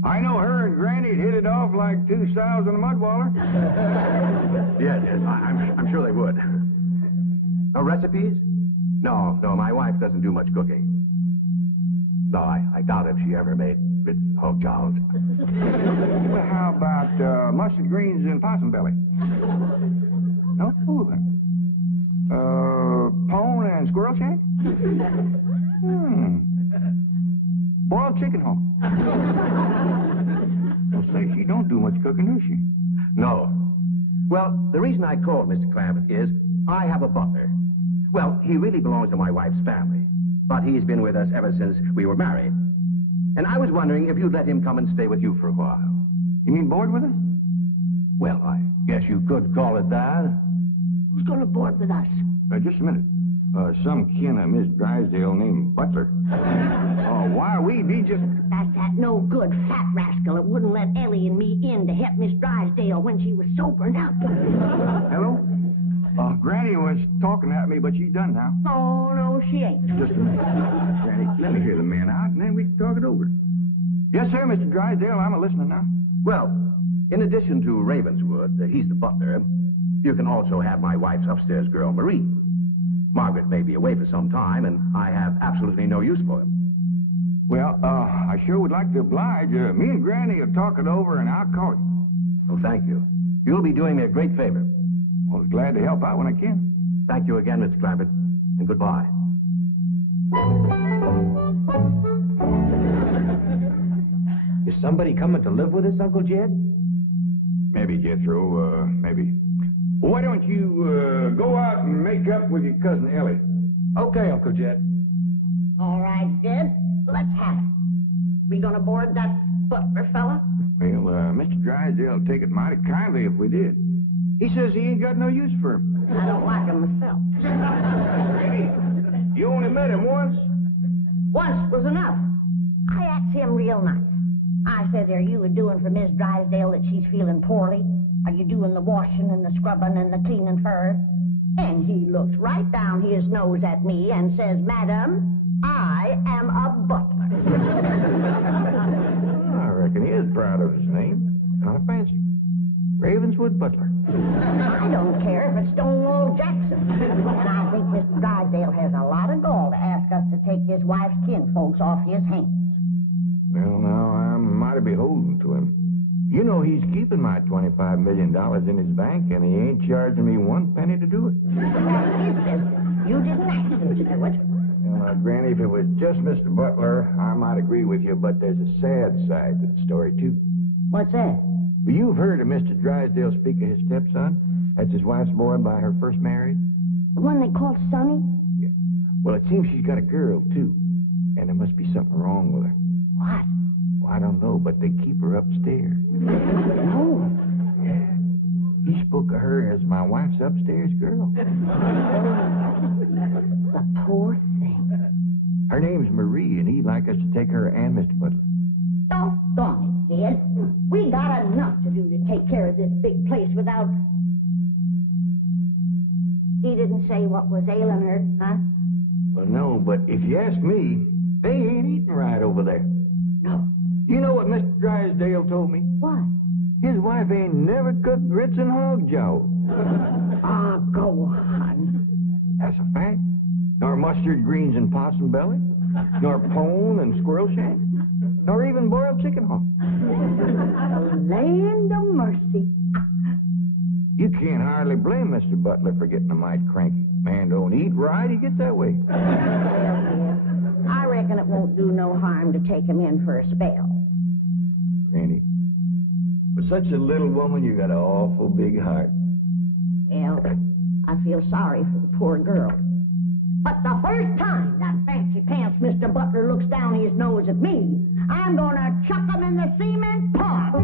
I know her and Granny'd hit it off like two sows in a mud waller. Yes, I'm sure they would. No recipes? No, my wife doesn't do much cooking. No, I doubt if she ever made grits and hog jowl. Well, how about mustard greens and possum belly? No fool then. Pone and squirrel shank? Boiled chicken home. Well, say, she don't do much cooking, does she? No. Well, the reason I called Mr. Clampett is I have a butler. Well, he really belongs to my wife's family, but he's been with us ever since we were married. And I was wondering if you'd let him come and stay with you for a while. You mean board with us? Well, I guess you could call it that. Who's going to board with us? Just a minute. Some kin of Miss Drysdale named Butler. Oh, why, we'd be just... That's that no good fat rascal that wouldn't let Ellie and me in to help Miss Drysdale when she was sobering up. Hello? Granny was talking at me, but she's done now. Oh, no, she ain't. Just a minute. Granny, let me hear the man out, and then we can talk it over. Yes, sir, Mr. Drysdale. I'm a listening now. Well, in addition to Ravenswood, he's the butler, you can also have my wife's upstairs girl, Marie. Margaret may be away for some time, and I have absolutely no use for him. Well, I sure would like to oblige. Me and Granny will talk it over, and I'll call you. Oh, thank you. You'll be doing me a great favor. Well, glad to help out when I can. Thank you again, Mr. Clampett, and goodbye. Is somebody coming to live with us, Uncle Jed? Maybe, Jethro, maybe. Well, why don't you go out and make up with your cousin Ellie? Okay, Uncle Jed. All right, Jed, let's have it. We gonna board that butler fella? Well, Mr. Drysdale'll take it mighty kindly if we did. He says he ain't got no use for him. I don't like him myself. Granny, you only met him once? Once was enough. I asked him real nice. I said, are you doing for Miss Drysdale that she's feeling poorly? Are you doing the washing and the scrubbing and the cleaning for her? And he looks right down his nose at me and says, Madam, I am a butler. I reckon he is proud of his name. Kind of fancy. Ravenswood Butler. I don't care if it's Stonewall Jackson. And I think Mr. Drysdale has a lot of gall to ask us to take his wife's kinfolks off his hands. Well, now, I'm mighty beholden to him. You know he's keeping my $25 million in his bank, and he ain't charging me 1 penny to do it. That's his business. You didn't ask him to do it. Well, Granny, if it was just Mr. Butler, I might agree with you, but there's a sad side to the story, too. What's that? Well, you've heard of Mr. Drysdale speak of his stepson? That's his wife's boy by her first marriage? The one they called Sonny? Yeah. Well, it seems she's got a girl, too. And there must be something wrong with her. What? Well, I don't know, but they keep her upstairs. No. Yeah. He spoke of her as my wife's upstairs girl. The poor thing. Her name's Marie, and he'd like us to take her and Mr. Butler. Doggone it, Jed. We got enough to do to take care of this big place without... He didn't say what was ailing her, huh? Well, no, but if you ask me, they ain't eating right over there. No. You know what Mr. Drysdale told me? What? His wife ain't never cooked grits and hog jowl. Ah, go on. That's a fact. Nor mustard greens and possum belly. Nor pone and squirrel shank. Nor even boiled chicken hawk. Land of mercy. You can't hardly blame Mr. Butler for getting a mite cranky. Man don't eat right, he gets that way. I reckon it won't do no harm to take him in for a spell. Granny, for such a little woman, you got an awful big heart. Well, I feel sorry for the poor girl. But the first time that fancy pants Mr. Butler looks down his nose at me, I'm gonna chuck him in the cement pond.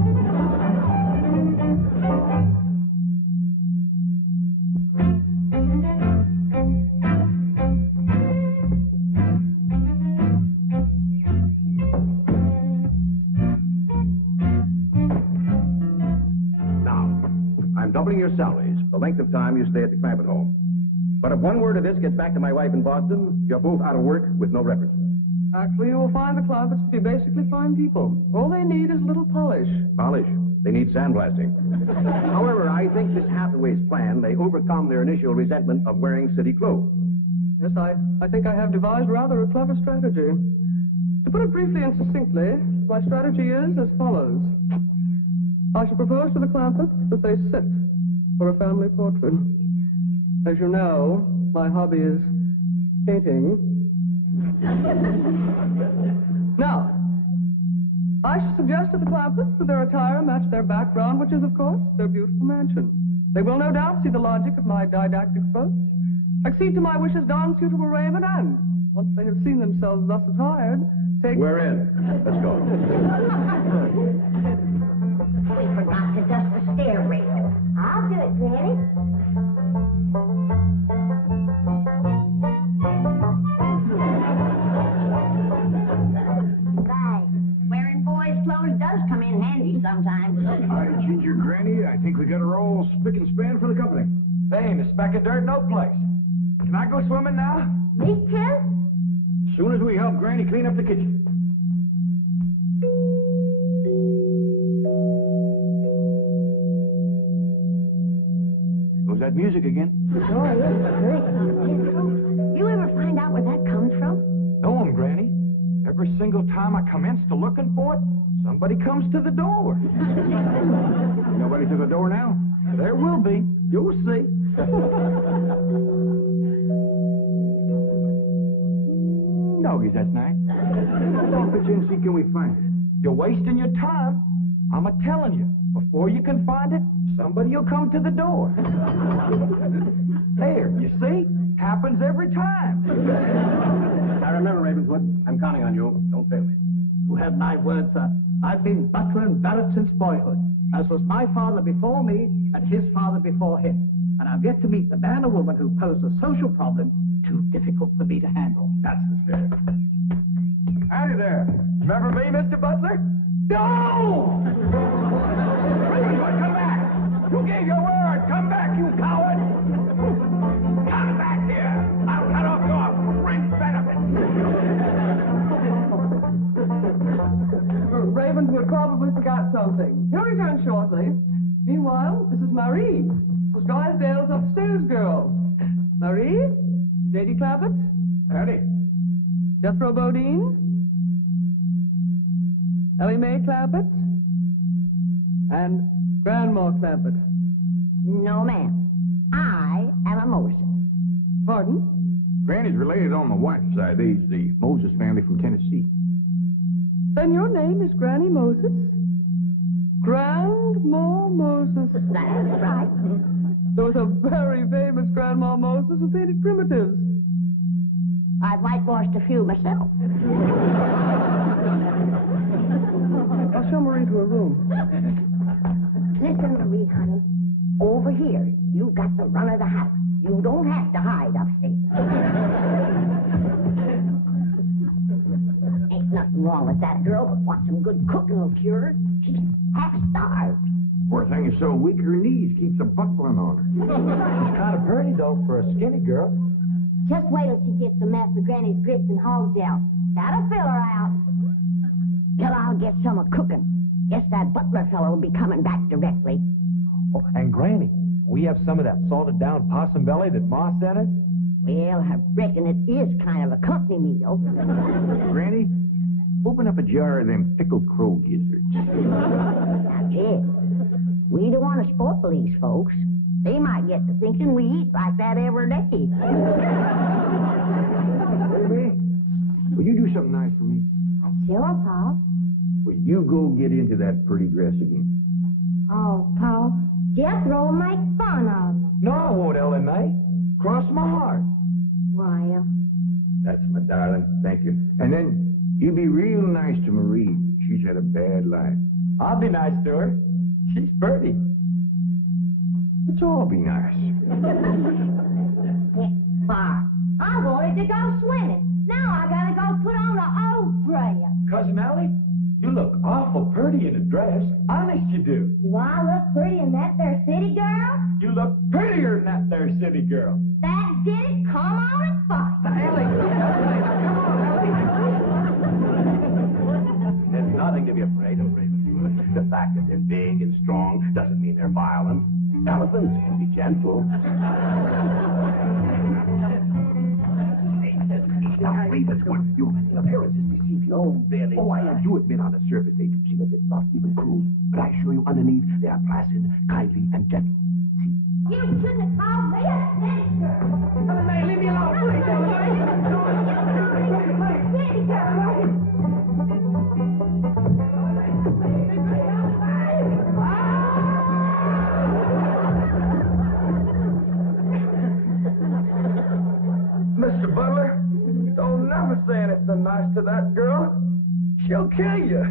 I'm doubling your salaries, the length of time you stay at the Clampett home. But if one word of this gets back to my wife in Boston, you're both out of work with no references. Actually, you will find the Clampetts to be basically fine people. All they need is a little polish. Polish. They need sandblasting. However, I think Miss Hathaway's plan may overcome their initial resentment of wearing city clothes. Yes, I think I have devised rather a clever strategy. To put it briefly and succinctly, my strategy is as follows. I shall propose to the Clampetts that they sit for a family portrait. As you know, my hobby is painting. Now, I shall suggest to the Clampetts that their attire match their background, which is, of course, their beautiful mansion. They will no doubt see the logic of my didactic approach, accede to my wishes, don suitable raiment, and, once they have seen themselves thus attired, take... We're in. Let's go. We forgot to dust the stair rail. I'll do it, Granny. Besides, wearing boys' clothes does come in handy sometimes. Hi, Ginger Granny. I think we got her all spick and span for the company. They ain't a speck of dirt no place. Can I go swimming now? Me too? As soon as we help Granny clean up the kitchen. Was that music again? Sure is. Good. You ever find out where that comes from? Know 'em, Granny. Every single time I commence to looking for it, somebody comes to the door. Nobody to the door now? There will be. You'll see. Doggies, that's nice. I'll pitch in and see can we find it. You're wasting your time. I'm a-telling you, before you can find it, somebody will come to the door. There, you see? Happens every time. I remember, Ravenswood. I'm counting on you. Don't fail me. You have my word, sir. I've been butler and valet since boyhood, as was my father before me and his father before him. And I've yet to meet the man or woman who posed a social problem too difficult for me to handle. That's the spirit. Howdy there. Remember me, Mr. Butler? No! Ravenswood, come back! You gave your word! Come back, you coward! Come back here! I'll cut off your fringe benefits! Ravenswood probably forgot something. He'll return shortly. Meanwhile, this is Marie, Drysdale's upstairs girl. Marie? J.D. Clappett? Howdy. Jethro Bodine? Ellie Mae Clappett? And Grandma Clappett. No, ma'am. I am a Moses. Pardon? Granny's related on my wife's side. They's the Moses family from Tennessee. Then your name is Granny Moses? Grandma Moses. That's right. There was a very famous Grandma Moses who painted primitives. I've whitewashed a few myself. I'll show Marie to her room. Listen, Marie, honey. Over here, you got the run of the house. You don't have to hide upstairs. Ain't nothing wrong with that girl, but want some good cooking will cure her. She's half starved. Poor thing is so weak her knees keeps a buckling on her. She's kind of pretty, though, for a skinny girl. Just wait till she gets some mess for Granny's grits and hog gel. That'll fill her out. Till I'll get some of cooking. Guess that butler fellow will be coming back directly. Oh, and Granny, we have some of that salted down possum belly that Ma sent us? Well, I reckon it is kind of a company meal. Granny, open up a jar of them pickled crow gizzards. Now, Jed, we don't want to spoil these folks. They might get to thinking we eat like that every day. Baby, will you do something nice for me? Sure, Paul. Will you go get into that pretty dress again? Oh, Paul, Jethro will make fun of me. No, I won't, Ellie Mae. Cross my heart. Why, That's my darling. Thank you. And then you be real nice to Marie. She's had a bad life. I'll be nice to her. She's pretty. Let's all be nice. Bar, I wanted to go swimming. Now I gotta go put on the old dress. Cousin Ellie, you look awful pretty in a dress. Honest you do. Do I look pretty in that there city girl? You look prettier than that there city girl. That did it. Come on and fight. Ellie, come on, Ellie. There's nothing to be afraid of, Ravenswood. The fact that they're big and strong doesn't mean they're violent. Elephants can be gentle. Now, Ravenswood, your appearances deceive you. Oh, Billy. Oh, I do admit on the surface they do seem a bit rough, even cruel. But I assure you underneath they are placid, kindly, and gentle. You shouldn't have called me a sister. Leave me alone, please. City girl. Mr. Butler, don't never say anything nice to that girl. She'll kill you.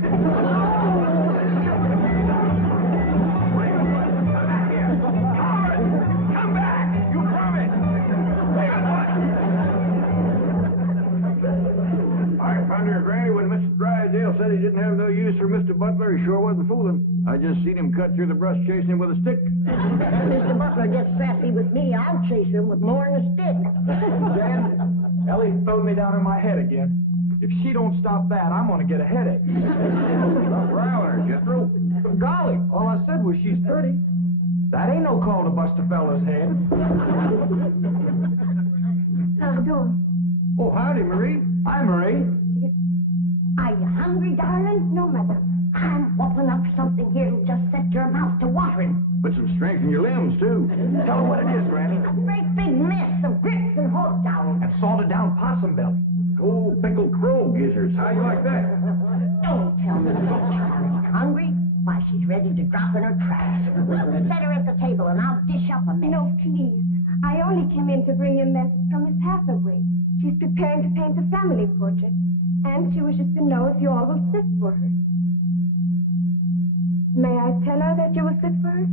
Come back! You promised! I found her Granny when Mr. Drysdale said he didn't have no use for Mr. Butler. He sure wasn't fooling. I just seen him cut through the brush chasing him with a stick. Mr. Butler gets sassy with me, I'll chase him with more than a stick. Dad, Ellie throwed me down on my head again. If she don't stop that, I'm gonna get a headache. Stop riling her, Jethro. Golly, all I said was she's pretty. That ain't no call to bust a fella's head. How's it going? Oh, howdy, Marie. Hi, Marie. Are you hungry, darling? No, mother. I'm whooping up something here that'll just set your mouth to watering. Put some strength in your limbs, too. Tell her what it is, Granny. A great big mess of grits and horse down. And salted down possum belly. Cold pickled crow gizzards. How you like that? Don't tell me that Charlie's hungry. Why, she's ready to drop in her tracks. Set her at the table and I'll dish up a mess. No, please. I only came in to bring you a message from Miss Hathaway. She's preparing to paint the family portrait, and she wishes to know if you all will sit for her. May I tell her that you will sit for her?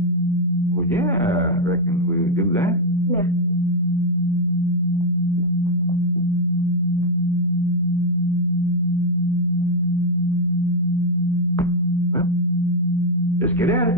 Well, yeah, I reckon we'll do that. Merci. Well, just get at it.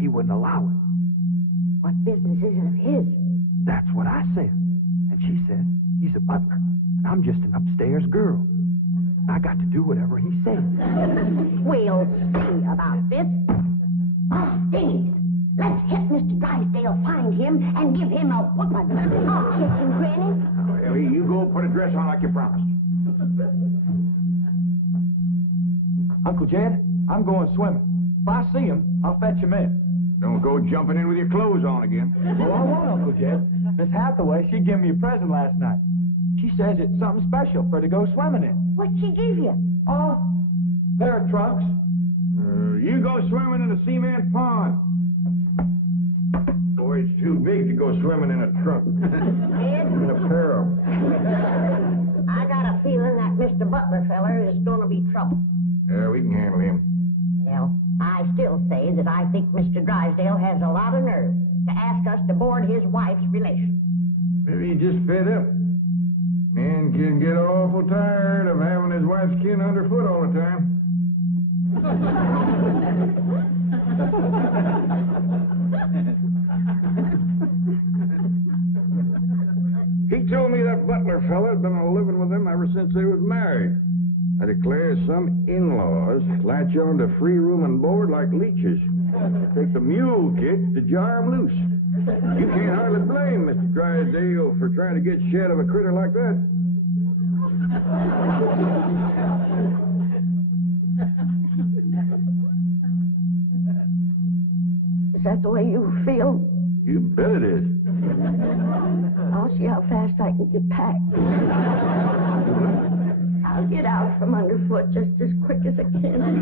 He wouldn't allow it. What business is it of his? That's what I said. And she says he's a butler. And I'm just an upstairs girl. I got to do whatever he says. We'll see about this. Oh, dingies. Let's hit Mr. Drysdale, find him, and give him a whooping. Oh, kiss him, Granny. Oh, Ellie, you go put a dress on like you promised. Uncle Jed, I'm going swimming. If I see him, I'll fetch him in. Don't go jumping in with your clothes on again. Well, I won't, Uncle Jed. Miss Hathaway, she gave me a present last night. She says it's something special for her to go swimming in. What'd she give you? Oh, pair of trunks. You go swimming in a cement pond. Boy, it's too big to go swimming in a trunk. In a pair of them. I got a feeling that Mr. Butler feller is going to be trouble. Yeah, we can handle him. Well, I still say that I think Mr. Drysdale has a lot of nerve to ask us to board his wife's relations. Maybe he just fed up. Man can get awful tired of having his wife's kin underfoot all the time. He told me that Butler fella had been living with him ever since they was married. I declare some in-laws latch on to free room and board like leeches. Take the mule kick to jar 'em loose. You can't hardly blame Mr. Drysdale for trying to get shed of a critter like that. Is that the way you feel? You bet it is. I'll see how fast I can get packed. I'll get out from underfoot just as quick as I can.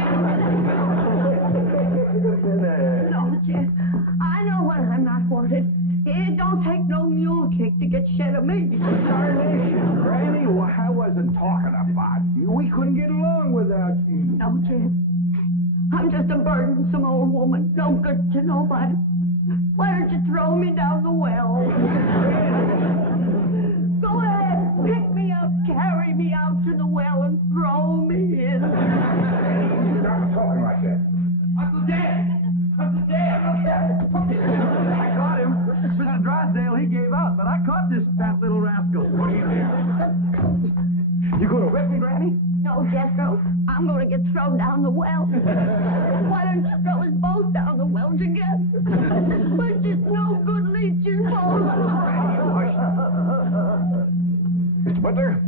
No, Jed. I know when I'm not wanted. It don't take no mule kick to get shed of me. Darnation, Granny, I wasn't talking about you. We couldn't get along without you. No, Jed. I'm just a burdensome old woman. No good to nobody. Why don't you throw me down the well? Go ahead, pick me up, carry me out to the well, and throw me in. Stop talking like that. Uncle Jed! Uncle Jed! I caught him. Mr. Drysdale, he gave out, but I caught this fat little rascal. What are you doing? You gonna whip me, Granny? No, Jethro. I'm going to get thrown down the well. Why don't you throw us both down the well together? But just no good leeches, both. Mr. Butler,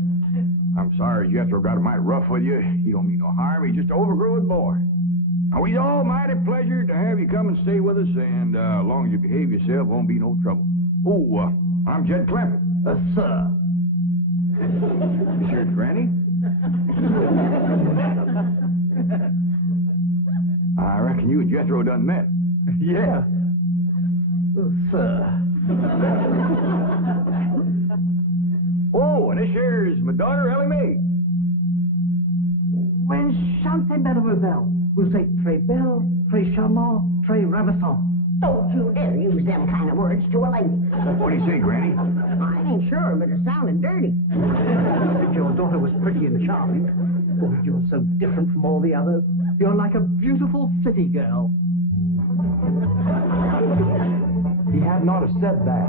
I'm sorry Jethro got mighty rough with you. He don't mean no harm. He's just an overgrown boy. Now, we's all mighty pleasure to have you come and stay with us, and as long as you behave yourself, won't be no trouble. Oh, I'm Jed Clement. Sir. Is your Granny? I reckon you and Jethro done met. Yeah. Sir. Oh, and this here is my daughter, Ellie Mae. Enchantée, mademoiselle. Vous êtes très belle, très charmant, très ravissant. Don't you dare use them kind of words to a lady. What do you say, Granny? I ain't sure, but it sounded dirty. If your daughter was pretty and charming, oh, you're so different from all the others. You're like a beautiful city girl. He had not have said that.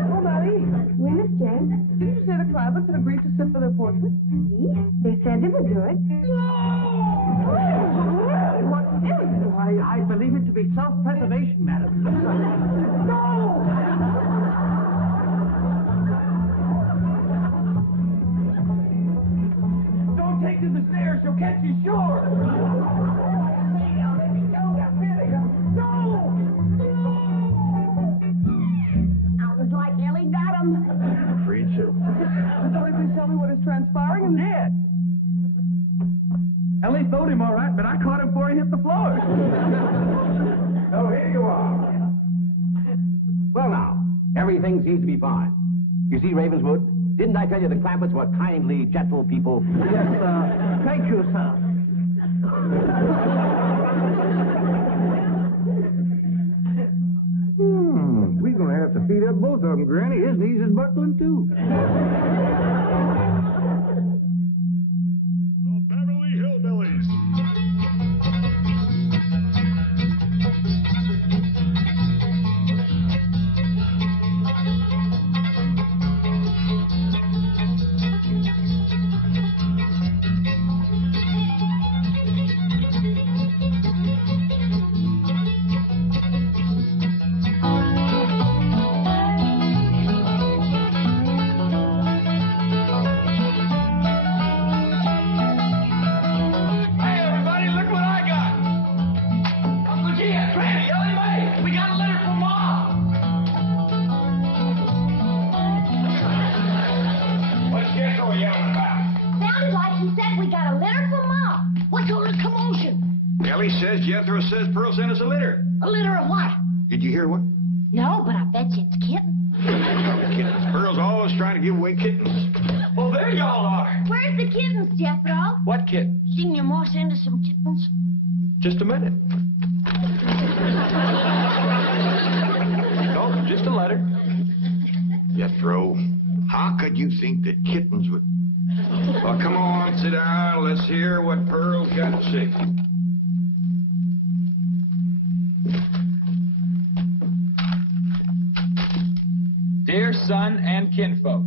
Oh, Marie. Oui, Miss Jane. Didn't you say the Clampetts had agreed to sit for their portrait? Oui, they said they would do it. What is it? I believe it to be self-preservation, madam. No! Don't take to the stairs, she'll catch you sure. Sounds like Ellie got him. I'm afraid so. Don't you please tell me what is transpiring in Dead. Ellie throwed him all right, but I caught him before he hit the floor. So here you are. Well, now, everything seems to be fine. You see, Ravenswood, didn't I tell you the Clampetts were kindly, gentle people? Yes, sir. Thank you, sir. We're going to have to feed up both of them, Granny. His knees is buckling, too. The Beverly Hillbillies. Ellie says Jethro says Pearl sent us a litter. A litter of what? Did you hear what? No, but I bet you it's kittens. Kittens. Pearl's always trying to give away kittens. Well, there y'all are. Where's the kittens, Jethro? What kid? Seen your ma send us some kittens? Just a minute. No, just a letter. Jethro, how could you think that kittens would... Well, come on, sit down. Let's hear what Pearl's got to say. Dear son and kinfolk,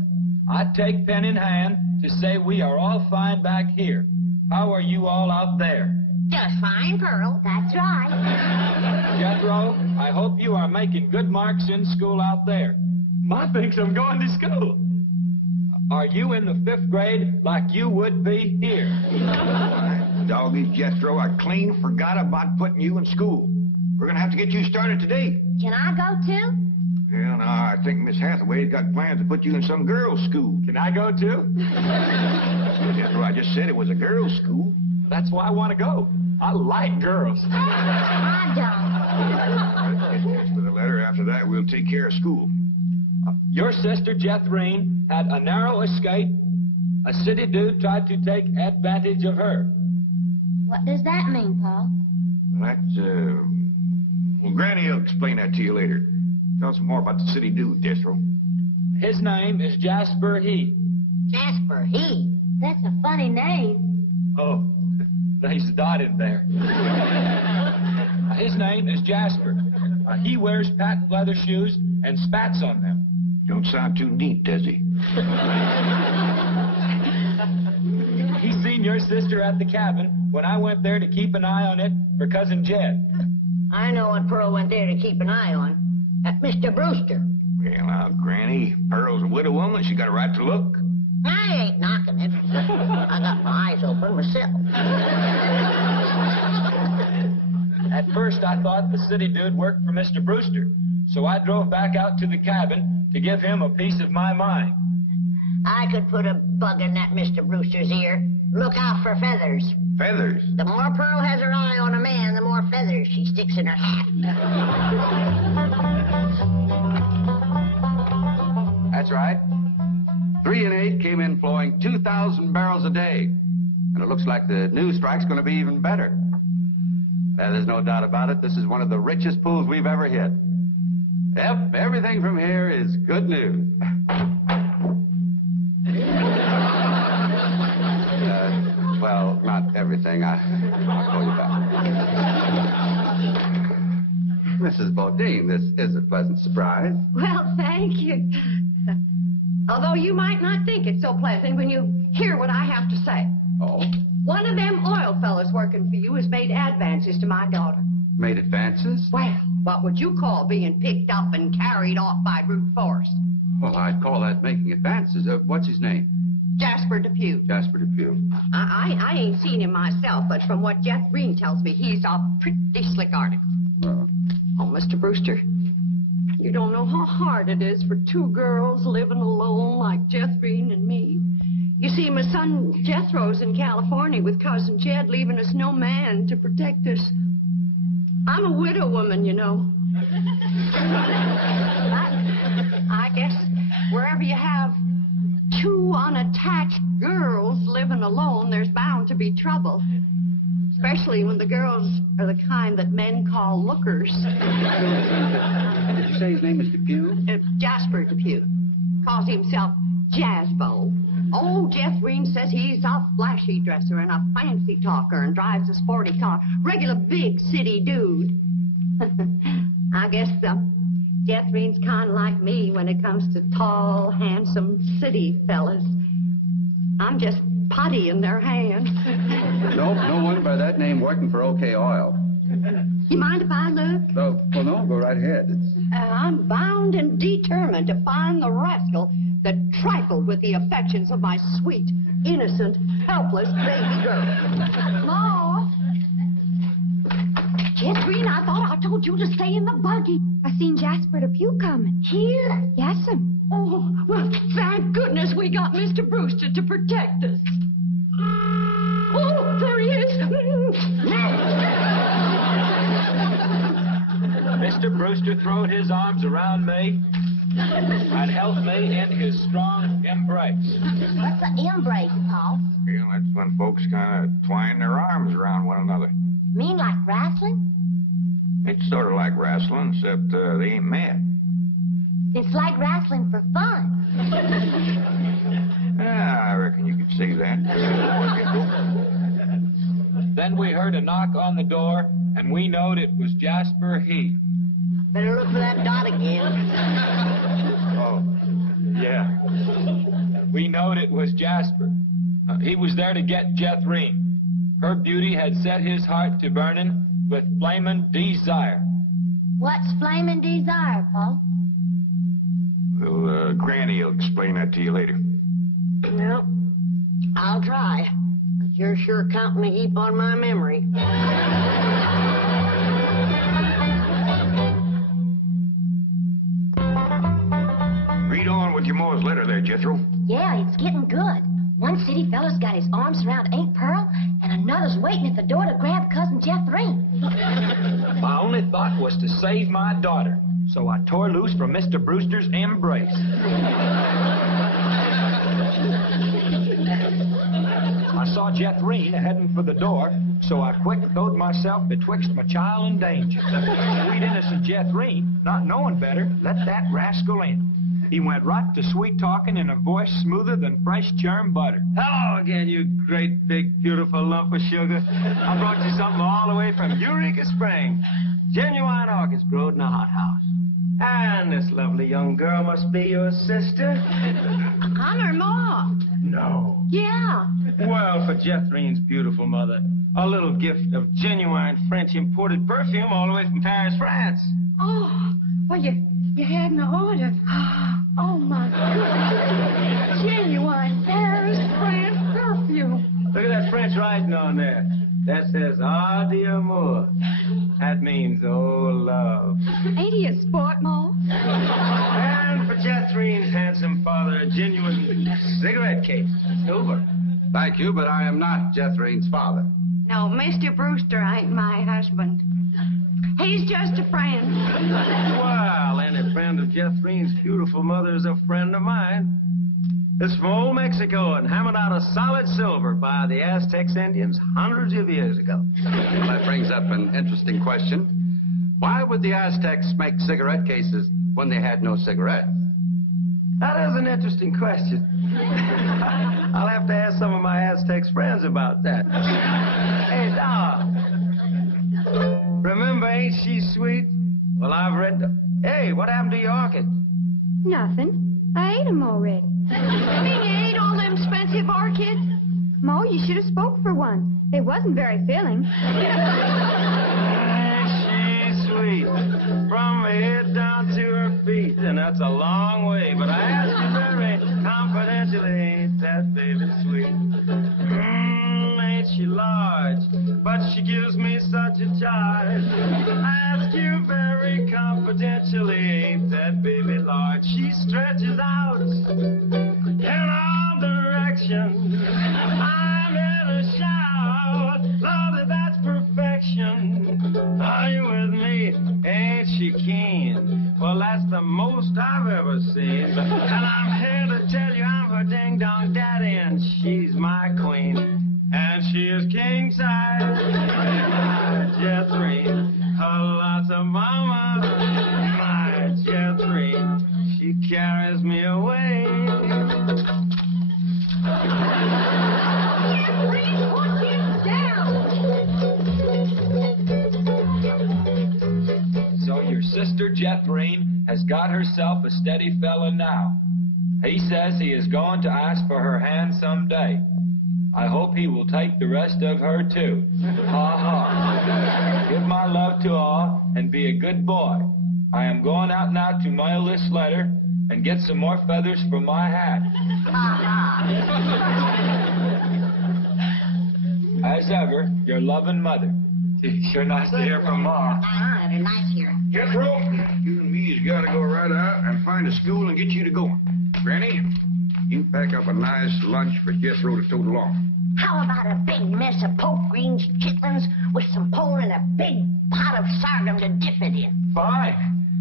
I take pen in hand to say we are all fine back here. How are you all out there? Just fine, Pearl. That's right. Jethro, I hope you are making good marks in school out there. Ma thinks I'm going to school. Are you in the 5th grade like you would be here? Doggy Jethro, I clean forgot about putting you in school. We're going to have to get you started today. Can I go too? Well, now, I think Miss Hathaway's got plans to put you in some girls' school. Can I go too? Jethro, I just said it was a girls' school. That's why I want to go. I like girls. I don't. As for the letter, after that, we'll take care of school. Your sister, Jethrine, had a narrow escape. A city dude tried to take advantage of her. What does that mean, Paul? That's, well, Granny will explain that to you later. Tell us more about the city dude, Jethro. His name is Jasper He. Jasper He? That's a funny name. Oh, there's a dot in there. His name is Jasper. He wears patent leather shoes and spats on them. Don't sound too neat, does he? He seen your sister at the cabin when I went there to keep an eye on it for Cousin Jed. I know what Pearl went there to keep an eye on. At Mr. Brewster. Well, now, Granny, Pearl's a widow woman. She got a right to look. I ain't knocking it. I got my eyes open myself. At first, I thought the city dude worked for Mr. Brewster, so I drove back out to the cabin to give him a piece of my mind. I could put a bug in that Mr. Brewster's ear. Look out for feathers. Feathers? The more Pearl has her eye on a man, the more feathers she sticks in her hat. That's right. 3 and 8 came in flowing 2,000 barrels a day. And it looks like the new strike's going to be even better. There's no doubt about it. This is one of the richest pools we've ever hit. Yep, everything from here is good news. Well, not everything. everything. I'll call you back. Mrs. Bodine, this is a pleasant surprise. Well, thank you. Although you might not think it's so pleasant when you hear what I have to say. Oh? One of them oil fellas working for you has made advances to my daughter. Made advances? Well, what would you call being picked up and carried off by brute force? Well, I'd call that making advances. What's his name? Jasper Depew. Jasper Depew. I ain't seen him myself, but from what Jeff Green tells me, he's a pretty slick article. Oh, Mr. Brewster, you don't know how hard it is for two girls living alone like Jeff Green and me. You see, my son Jethro's in California with cousin Jed, leaving us no man to protect us. I'm a widow woman, you know. I guess wherever you have two unattached girls living alone, there's bound to be trouble. Especially when the girls are the kind that men call lookers. Did you say his name is Depew? Jasper Depew. Calls himself Jazzbo. Oh, Jeff Green says he's a flashy dresser and a fancy talker and drives a sporty car. Regular big city dude. I guess Jeff Green's kind of like me when it comes to tall, handsome city fellas. I'm just putty in their hands. No one by that name working for OK Oil. You mind if I look? Well, no, go right ahead. I'm bound and determined to find the rascal that trifled with the affections of my sweet, innocent, helpless baby girl. Ma! Jeff Green, I thought I told you to stay in the buggy. I seen Jasper Depew coming. Here? Yes'm. Oh, well, thank goodness we got Mr. Brewster to protect us. Oh, there he is. Mr. Brewster throwed his arms around me and held me in his strong embrace. What's an embrace, Paul? Yeah, that's when folks kind of twine their arms around one another. Mean like wrestling? It's sort of like wrestling, except they ain't mad. It's like wrestling for fun. Yeah, I reckon you could say that. Then we heard a knock on the door, and we knowed it was Jasper He. Better look for that dot again. Oh, yeah. We knowed it was Jasper. He was there to get Jethrine. Her beauty had set his heart to burning with flamin' desire. What's flamin' desire, Paul? Well, Granny will explain that to you later. Well, I'll try. But you're sure counting a heap on my memory. Read on with your Mo's letter there, Jethro. Yeah, it's getting good. One city fella's got his arms around Aunt Pearl, and another's waiting at the door to grab Cousin Jethrine. My only thought was to save my daughter, so I tore loose from Mr. Brewster's embrace. I saw Jethrine heading for the door, so I quick throwed myself betwixt my child and danger. Sweet innocent Jethrine, not knowing better, let that rascal in. He went right to sweet-talking in a voice smoother than fresh churned butter. Hello again, you great, big, beautiful lump of sugar. I brought you something all the way from Eureka Springs. Genuine orchids growed in a hothouse. And this lovely young girl must be your sister. I'm her mom. No. Yeah. Well, for Jethrine's beautiful mother, a little gift of genuine French imported perfume all the way from Paris, France. Oh, well, you hadn't ordered. Oh, my goodness. Genuine Paris, France perfume. Look at that French writing on there. That says, ah, d'amour. That means, oh, love. Ain't he a sport, Ma? And for Jethrine's handsome father, a genuine cigarette case. Silver. Thank you, but I am not Jethrine's father. No, Mr. Brewster ain't my husband. He's just a friend. Well, any friend of Jethrine's beautiful mother is a friend of mine. It's from old Mexico and hammered out of solid silver by the Aztec Indians hundreds of years ago. Well, that brings up an interesting question. Why would the Aztecs make cigarette cases when they had no cigarettes? That is an interesting question. I'll have to ask some of my Aztecs friends about that. Hey, dog. Remember Ain't She Sweet? Well, I've read the... Hey, what happened to your orchids? Nothing. I ate them already. You ate all them expensive orchids? Mo, you should have spoke for one. It wasn't very filling. Ain't she sweet? From her head down to her feet. And that's a long way. But I ask you very confidentially, ain't that baby sweet? Ain't she large? But she gives me such a charge. I ask you very confidentially, ain't that baby large? She stretches out in all directions. I'm in a shout. Lord, that's perfection. Are you with me? Ain't she keen? Well, that's the most I've ever seen. And I'm here to tell you I'm her ding-dong daddy, and she's my queen. And she is king size. My Jethrine, a lot of mama. My Jethrine, she carries me away. Jethrine, put him down. So your sister Jethrine has got herself a steady fella now. He says he is going to ask for her hand someday. I hope he will take the rest of her, too. Ha ha. Give my love to all and be a good boy. I am going out now to mail this letter and get some more feathers for my hat. As ever, your loving mother. Sure nice to hear from Ma. They're nice here. Jethro, you and me's got to go right out and find a school and get you to going. Granny, you pack up a nice lunch for Jethro to tote along. How about a big mess of poke greens and chitlins with some pole and a big pot of sorghum to dip it in? Fine.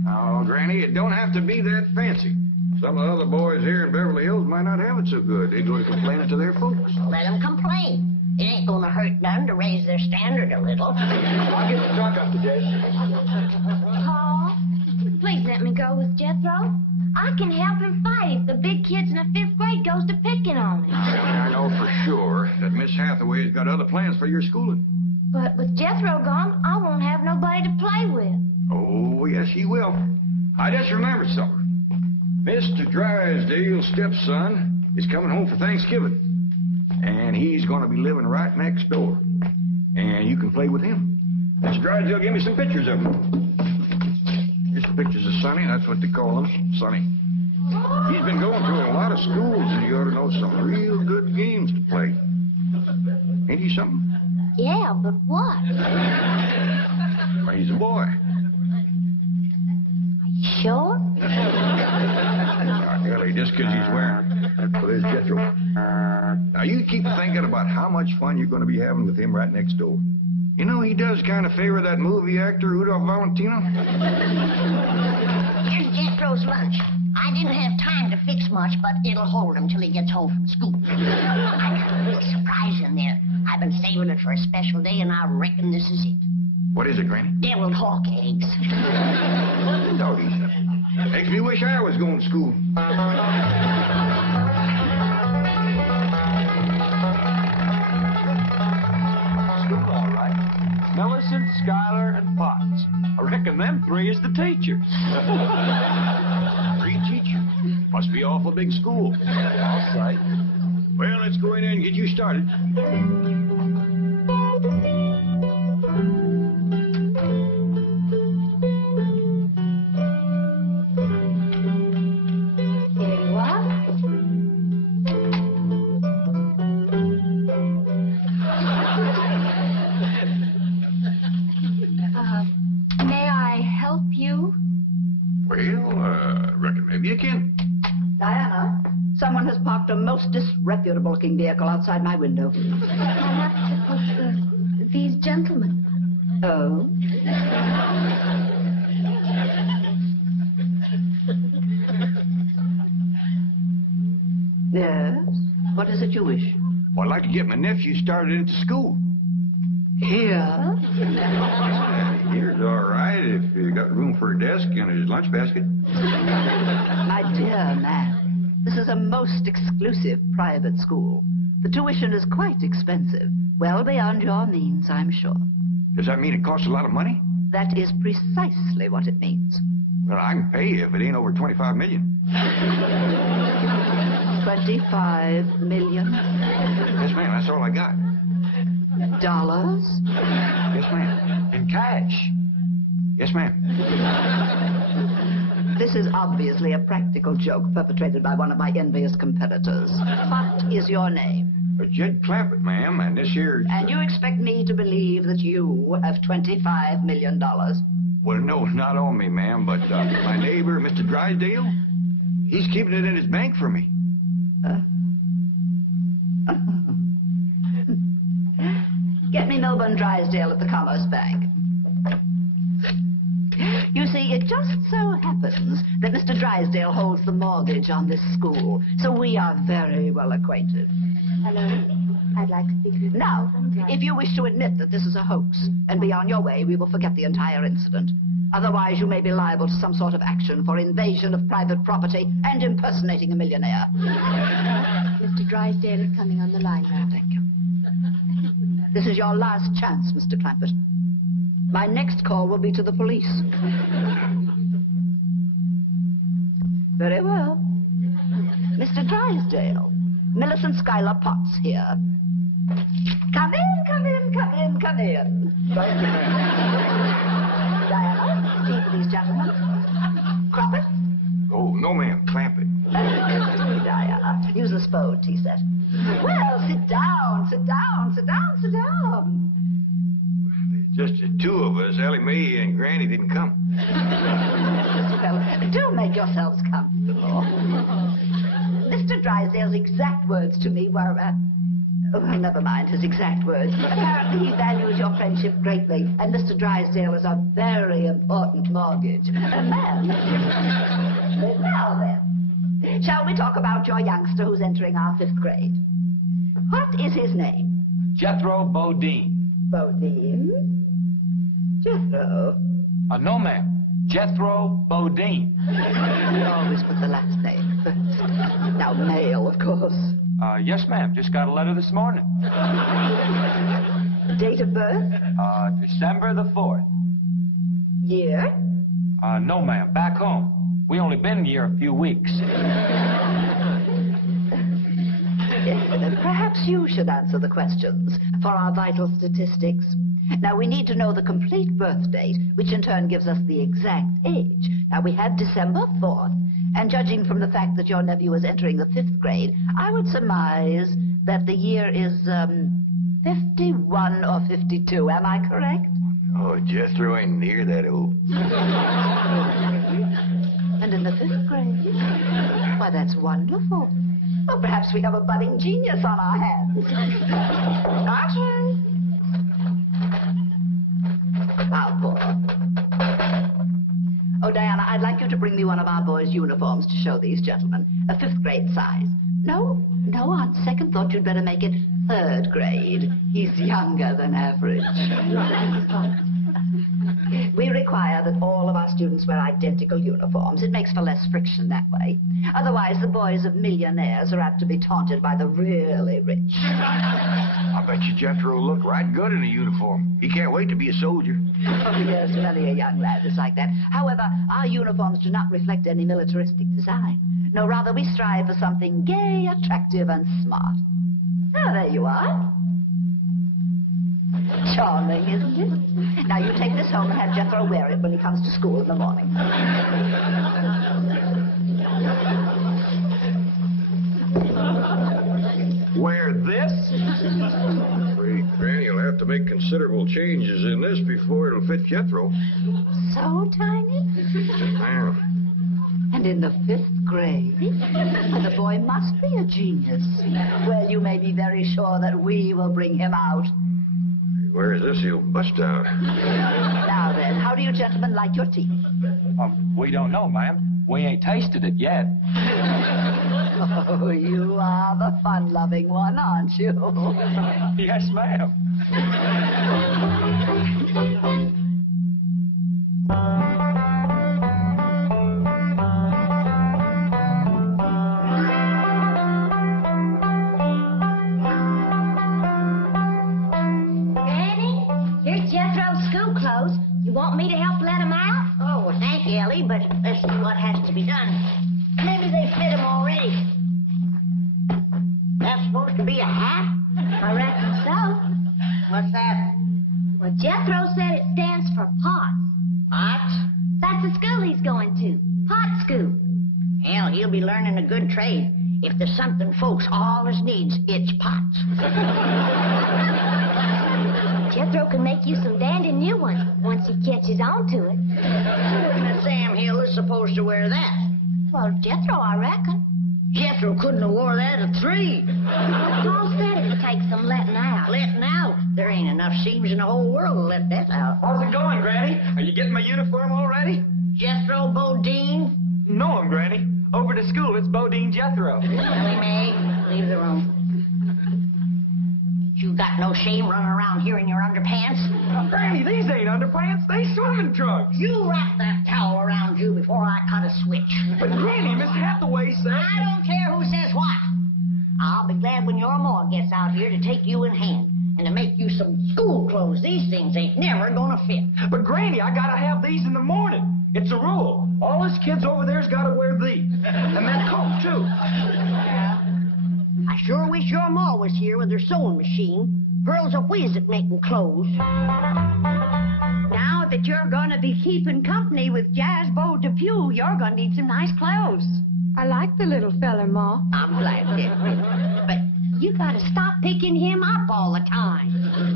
Oh, Granny, it don't have to be that fancy. Some of the other boys here in Beverly Hills might not have it so good. They go to complaining to their folks. Let them complain. It ain't gonna hurt none to raise their standard a little. I'll get the truck up today. Paul, please let me go with Jethro. I can help him fight if the big kids in the 5th grade goes to picking on him. I know for sure that Miss Hathaway's got other plans for your schooling. But with Jethro gone, I won't have nobody to play with. Oh, yes, you will. I just remembered something. Mr. Drysdale's stepson is coming home for Thanksgiving. And he's going to be living right next door. And you can play with him. Mr. Drysdale gave me some pictures of him. Here's some pictures of Sonny. That's what they call him, Sonny. He's been going through a lot of schools, and you ought to know some real good games to play. Ain't he something? Yeah, but what? Well, he's a boy. Sure? Ellie, just because he's wearing. Well, there's Jethro. Now, you keep thinking about how much fun you're going to be having with him right next door. You know, he does kind of favor that movie actor, Rudolph Valentino. Here's Jethro's lunch. I didn't have time to fix much, but it'll hold him till he gets home from school. I got a little surprise in there. I've been saving it for a special day, and I reckon this is it. What is it, Granny? Deviled hawk eggs. Doggies. Makes me wish I was going to school. School, all right. Millicent, Schuyler, and Potts. I reckon them 3 is the teachers. 3 teachers? Must be awful big school. All right. Well, let's go in there and get you started. Reckon maybe you can. Diana, someone has parked a most disreputable-looking vehicle outside my window. I have to put these gentlemen. Oh? Yes? What is it you wish? Well, I'd like to get my nephew started into school. Here? Here's all right if you got room for a desk and his lunch basket. My dear man, This is a most exclusive private school. The tuition is quite expensive. Well beyond your means, I'm sure. Does that mean it costs a lot of money? That is precisely what it means. Well, I can pay you if it ain't over $25 million. 25 million? Yes, ma'am, that's all I got. Dollars? Yes, ma'am. In cash? Yes, ma'am. This is obviously a practical joke perpetrated by one of my envious competitors. What is your name? Jed Clampett, ma'am, and this here... And you expect me to believe that you have $25 million? Well, no, not on me, ma'am, but my neighbor, Mr. Drysdale, he's keeping it in his bank for me. Get me Melbourne Drysdale at the Commerce Bank. You see, it just so happens that Mr. Drysdale holds the mortgage on this school, so we are very well acquainted. Hello. I'd like to speak to you. Now, if you wish to admit that this is a hoax and be on your way, we will forget the entire incident. Otherwise, you may be liable to some sort of action for invasion of private property and impersonating a millionaire. Mr. Drysdale is coming on the line now. Thank you. This is your last chance, Mr. Clampett. My next call will be to the police. Very well. Mr. Drysdale, Millicent Schuyler Potts here. Come in, come in, come in, come in. Thank you, ma'am. Diana, tea for these gentlemen. Croppett? Oh, no, ma'am, Clampett. Diana, use the Spode tea set. Well, sit down, sit down, sit down, sit down. Just the two of us. Ellie Mae and Granny didn't come. Well, do make yourselves comfortable. Mr. Drysdale's exact words to me were, well, never mind his exact words. Apparently he values your friendship greatly, and Mr. Drysdale is a very important mortgage. Man. Now then, shall we talk about your youngster who's entering our 5th grade? What is his name? Jethro Bodine. Bodine? Jethro? No, ma'am. Jethro Bodine. We always put the last name first. Now, male, of course. Yes, ma'am. Just got a letter this morning. Date of birth? December the 4th. Year? No, ma'am. Back home. We only been here a few weeks. Perhaps you should answer the questions for our vital statistics. Now, we need to know the complete birth date, which in turn gives us the exact age. Now, we have December 4th, and judging from the fact that your nephew is entering the 5th grade, I would surmise that the year is, 51 or 52. Am I correct? Oh, Jethro ain't near that old. And in the 5th grade? Why, that's wonderful. Well, perhaps we have a budding genius on our hands. Archie! How poor. Oh, Diana, I'd like you to bring me one of our boys' uniforms to show these gentlemen. A 5th grade size. No, on second thought, you'd better make it 3rd grade. He's younger than average. We require that all of our students wear identical uniforms. It makes for less friction that way. Otherwise, the boys of millionaires are apt to be taunted by the really rich. I bet you Jethro will look right good in a uniform. He can't wait to be a soldier. Oh, yes, many a young lad is like that. However, our uniforms do not reflect any militaristic design. No, rather, we strive for something gay, attractive, and smart. Oh, there you are. Charming, isn't it? Now, you take this home and have Jethro wear it when he comes to school in the morning. Wear this? I'm afraid Granny will have to make considerable changes in this before it'll fit Jethro. So tiny? Ma'am. And in the 5th grade? Well, the boy must be a genius. Well, you may be very sure that we will bring him out. Where is this? He'll bust out. Now then, how do you gentlemen like your tea? We don't know, ma'am. We ain't tasted it yet. Oh, you are the fun-loving one, aren't you? Yes, ma'am. to be a hat? I reckon so. What's that? Well, Jethro said it stands for POTS. Pots? That's the school he's going to. Pot school. Hell, he'll be learning a good trade. If there's something folks always needs, it's pots. Jethro can make you some dandy new ones once he catches on to it. Miss Sam Hill is supposed to wear that. Well, Jethro, I reckon. Jethro couldn't have wore that at 3. Paul said it would take some letting out. Letting out? There ain't enough seams in the whole world to let that out. How's it going, Granny? Are you getting my uniform already? Jethro Bodine? No, Granny. Over to school, it's Bodine Jethro. Ellie Mae, leave the room. You got no shame running around here in your underpants? Granny, these ain't underpants. They swimming trunks. You wrap that towel around you before I cut a switch. But Granny, Miss Hathaway said... I don't care who says what. I'll be glad when your ma gets out here to take you in hand and to make you some school clothes. These things ain't never gonna fit. But Granny, I gotta have these in the morning. It's a rule. All us kids over there's gotta wear these. And that coat, too. Yeah. I sure wish your ma was here with her sewing machine. Pearl's a whiz at making clothes. Now that you're gonna be keeping company with Jazzbo Depew, you're gonna need some nice clothes. I like the little fella, Ma. I'm glad, Beverly. But you gotta stop picking him up all the time.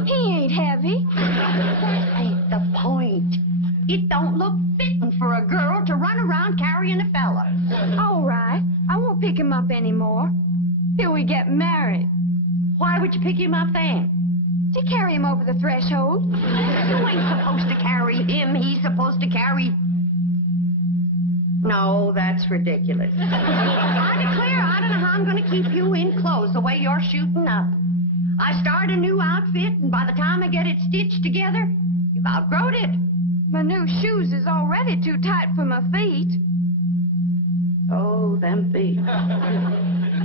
He ain't heavy. That ain't the point. It don't look fitting for a girl to run around carrying a fella. All right. I won't pick him up anymore. Till we get married. Why would you pick him up then? To carry him over the threshold. You ain't supposed to carry him. He's supposed to carry... No, that's ridiculous. I declare, I don't know how I'm going to keep you in clothes the way you're shooting up. I start a new outfit, and by the time I get it stitched together, you've outgrown it. My new shoes is already too tight for my feet. Oh, them feet.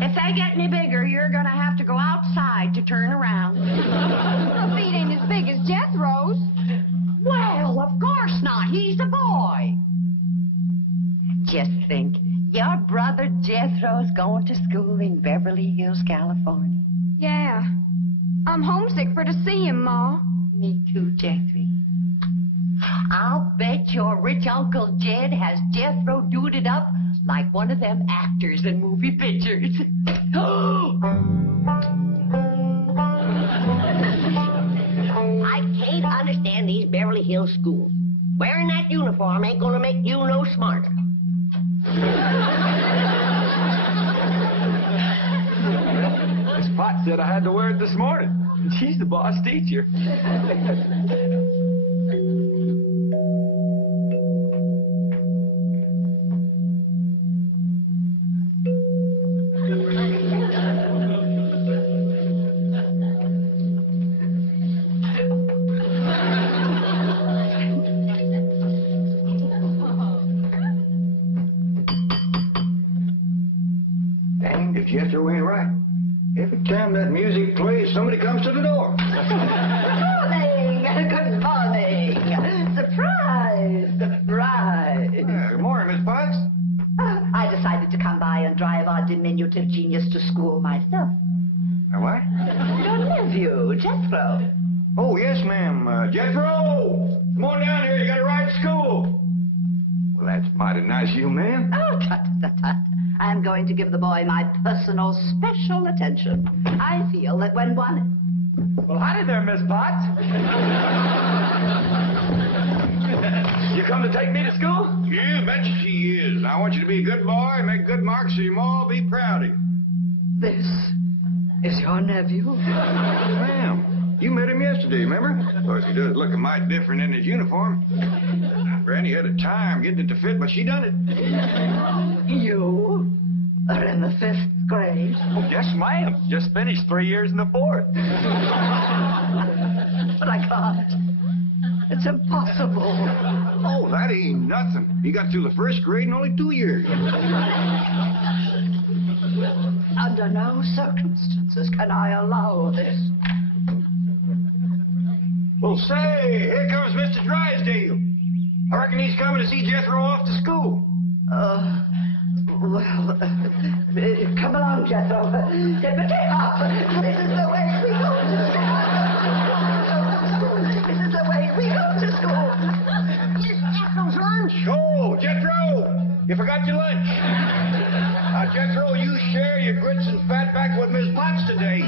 If they get any bigger, you're going to have to go outside to turn around. My feet ain't as big as Jethro's. Well, of course not. He's a boy. Just think, your brother Jethro's going to school in Beverly Hills, California. Yeah. I'm homesick for to see him, Ma. Me too, Jethro. I'll bet your rich Uncle Jed has Jethro duded up like one of them actors in movie pictures. I can't understand these Beverly Hills schools. Wearing that uniform ain't gonna make you no smarter. Miss Potts said I had to wear it this morning. She's the boss teacher. Dang, if Jethro ain't right. Every time that music plays, somebody comes to the door. Good morning. Surprise. Good morning, Miss Potts. I decided to come by and drive our diminutive genius to school myself. What? Your nephew, Jethro. Oh, yes, ma'am. Jethro! Come on down here. You got to ride to school. Well, that's mighty nice of you, ma'am. Oh, tut. I'm going to give the boy my personal special attention. I feel that when one... Well, howdy there, Miss Potts. You come to take me to school? Yeah, betcha she is. I want you to be a good boy and make good marks so your ma will be proud of you. This is your nephew? Ma'am, you met him yesterday, remember? Of course, he does look a mite different in his uniform. Granny had a time getting it to fit, but she done it. You are in the 5th grade? Oh, yes, ma'am. Just finished 3 years in the 4th. But I can't. It's impossible. Oh, that ain't nothing. He got through the 1st grade in only 2 years. Under no circumstances can I allow this. Well, say, here comes Mr. Drysdale. I reckon he's coming to see Jethro off to school. well, come along, Jethro. Tippity hop. This is the way we go to school. This is the way we go to school. Is Jethro's lunch? Oh, Jethro! You forgot your lunch. Jethro, you share your grits and fat back with Miss Potts today.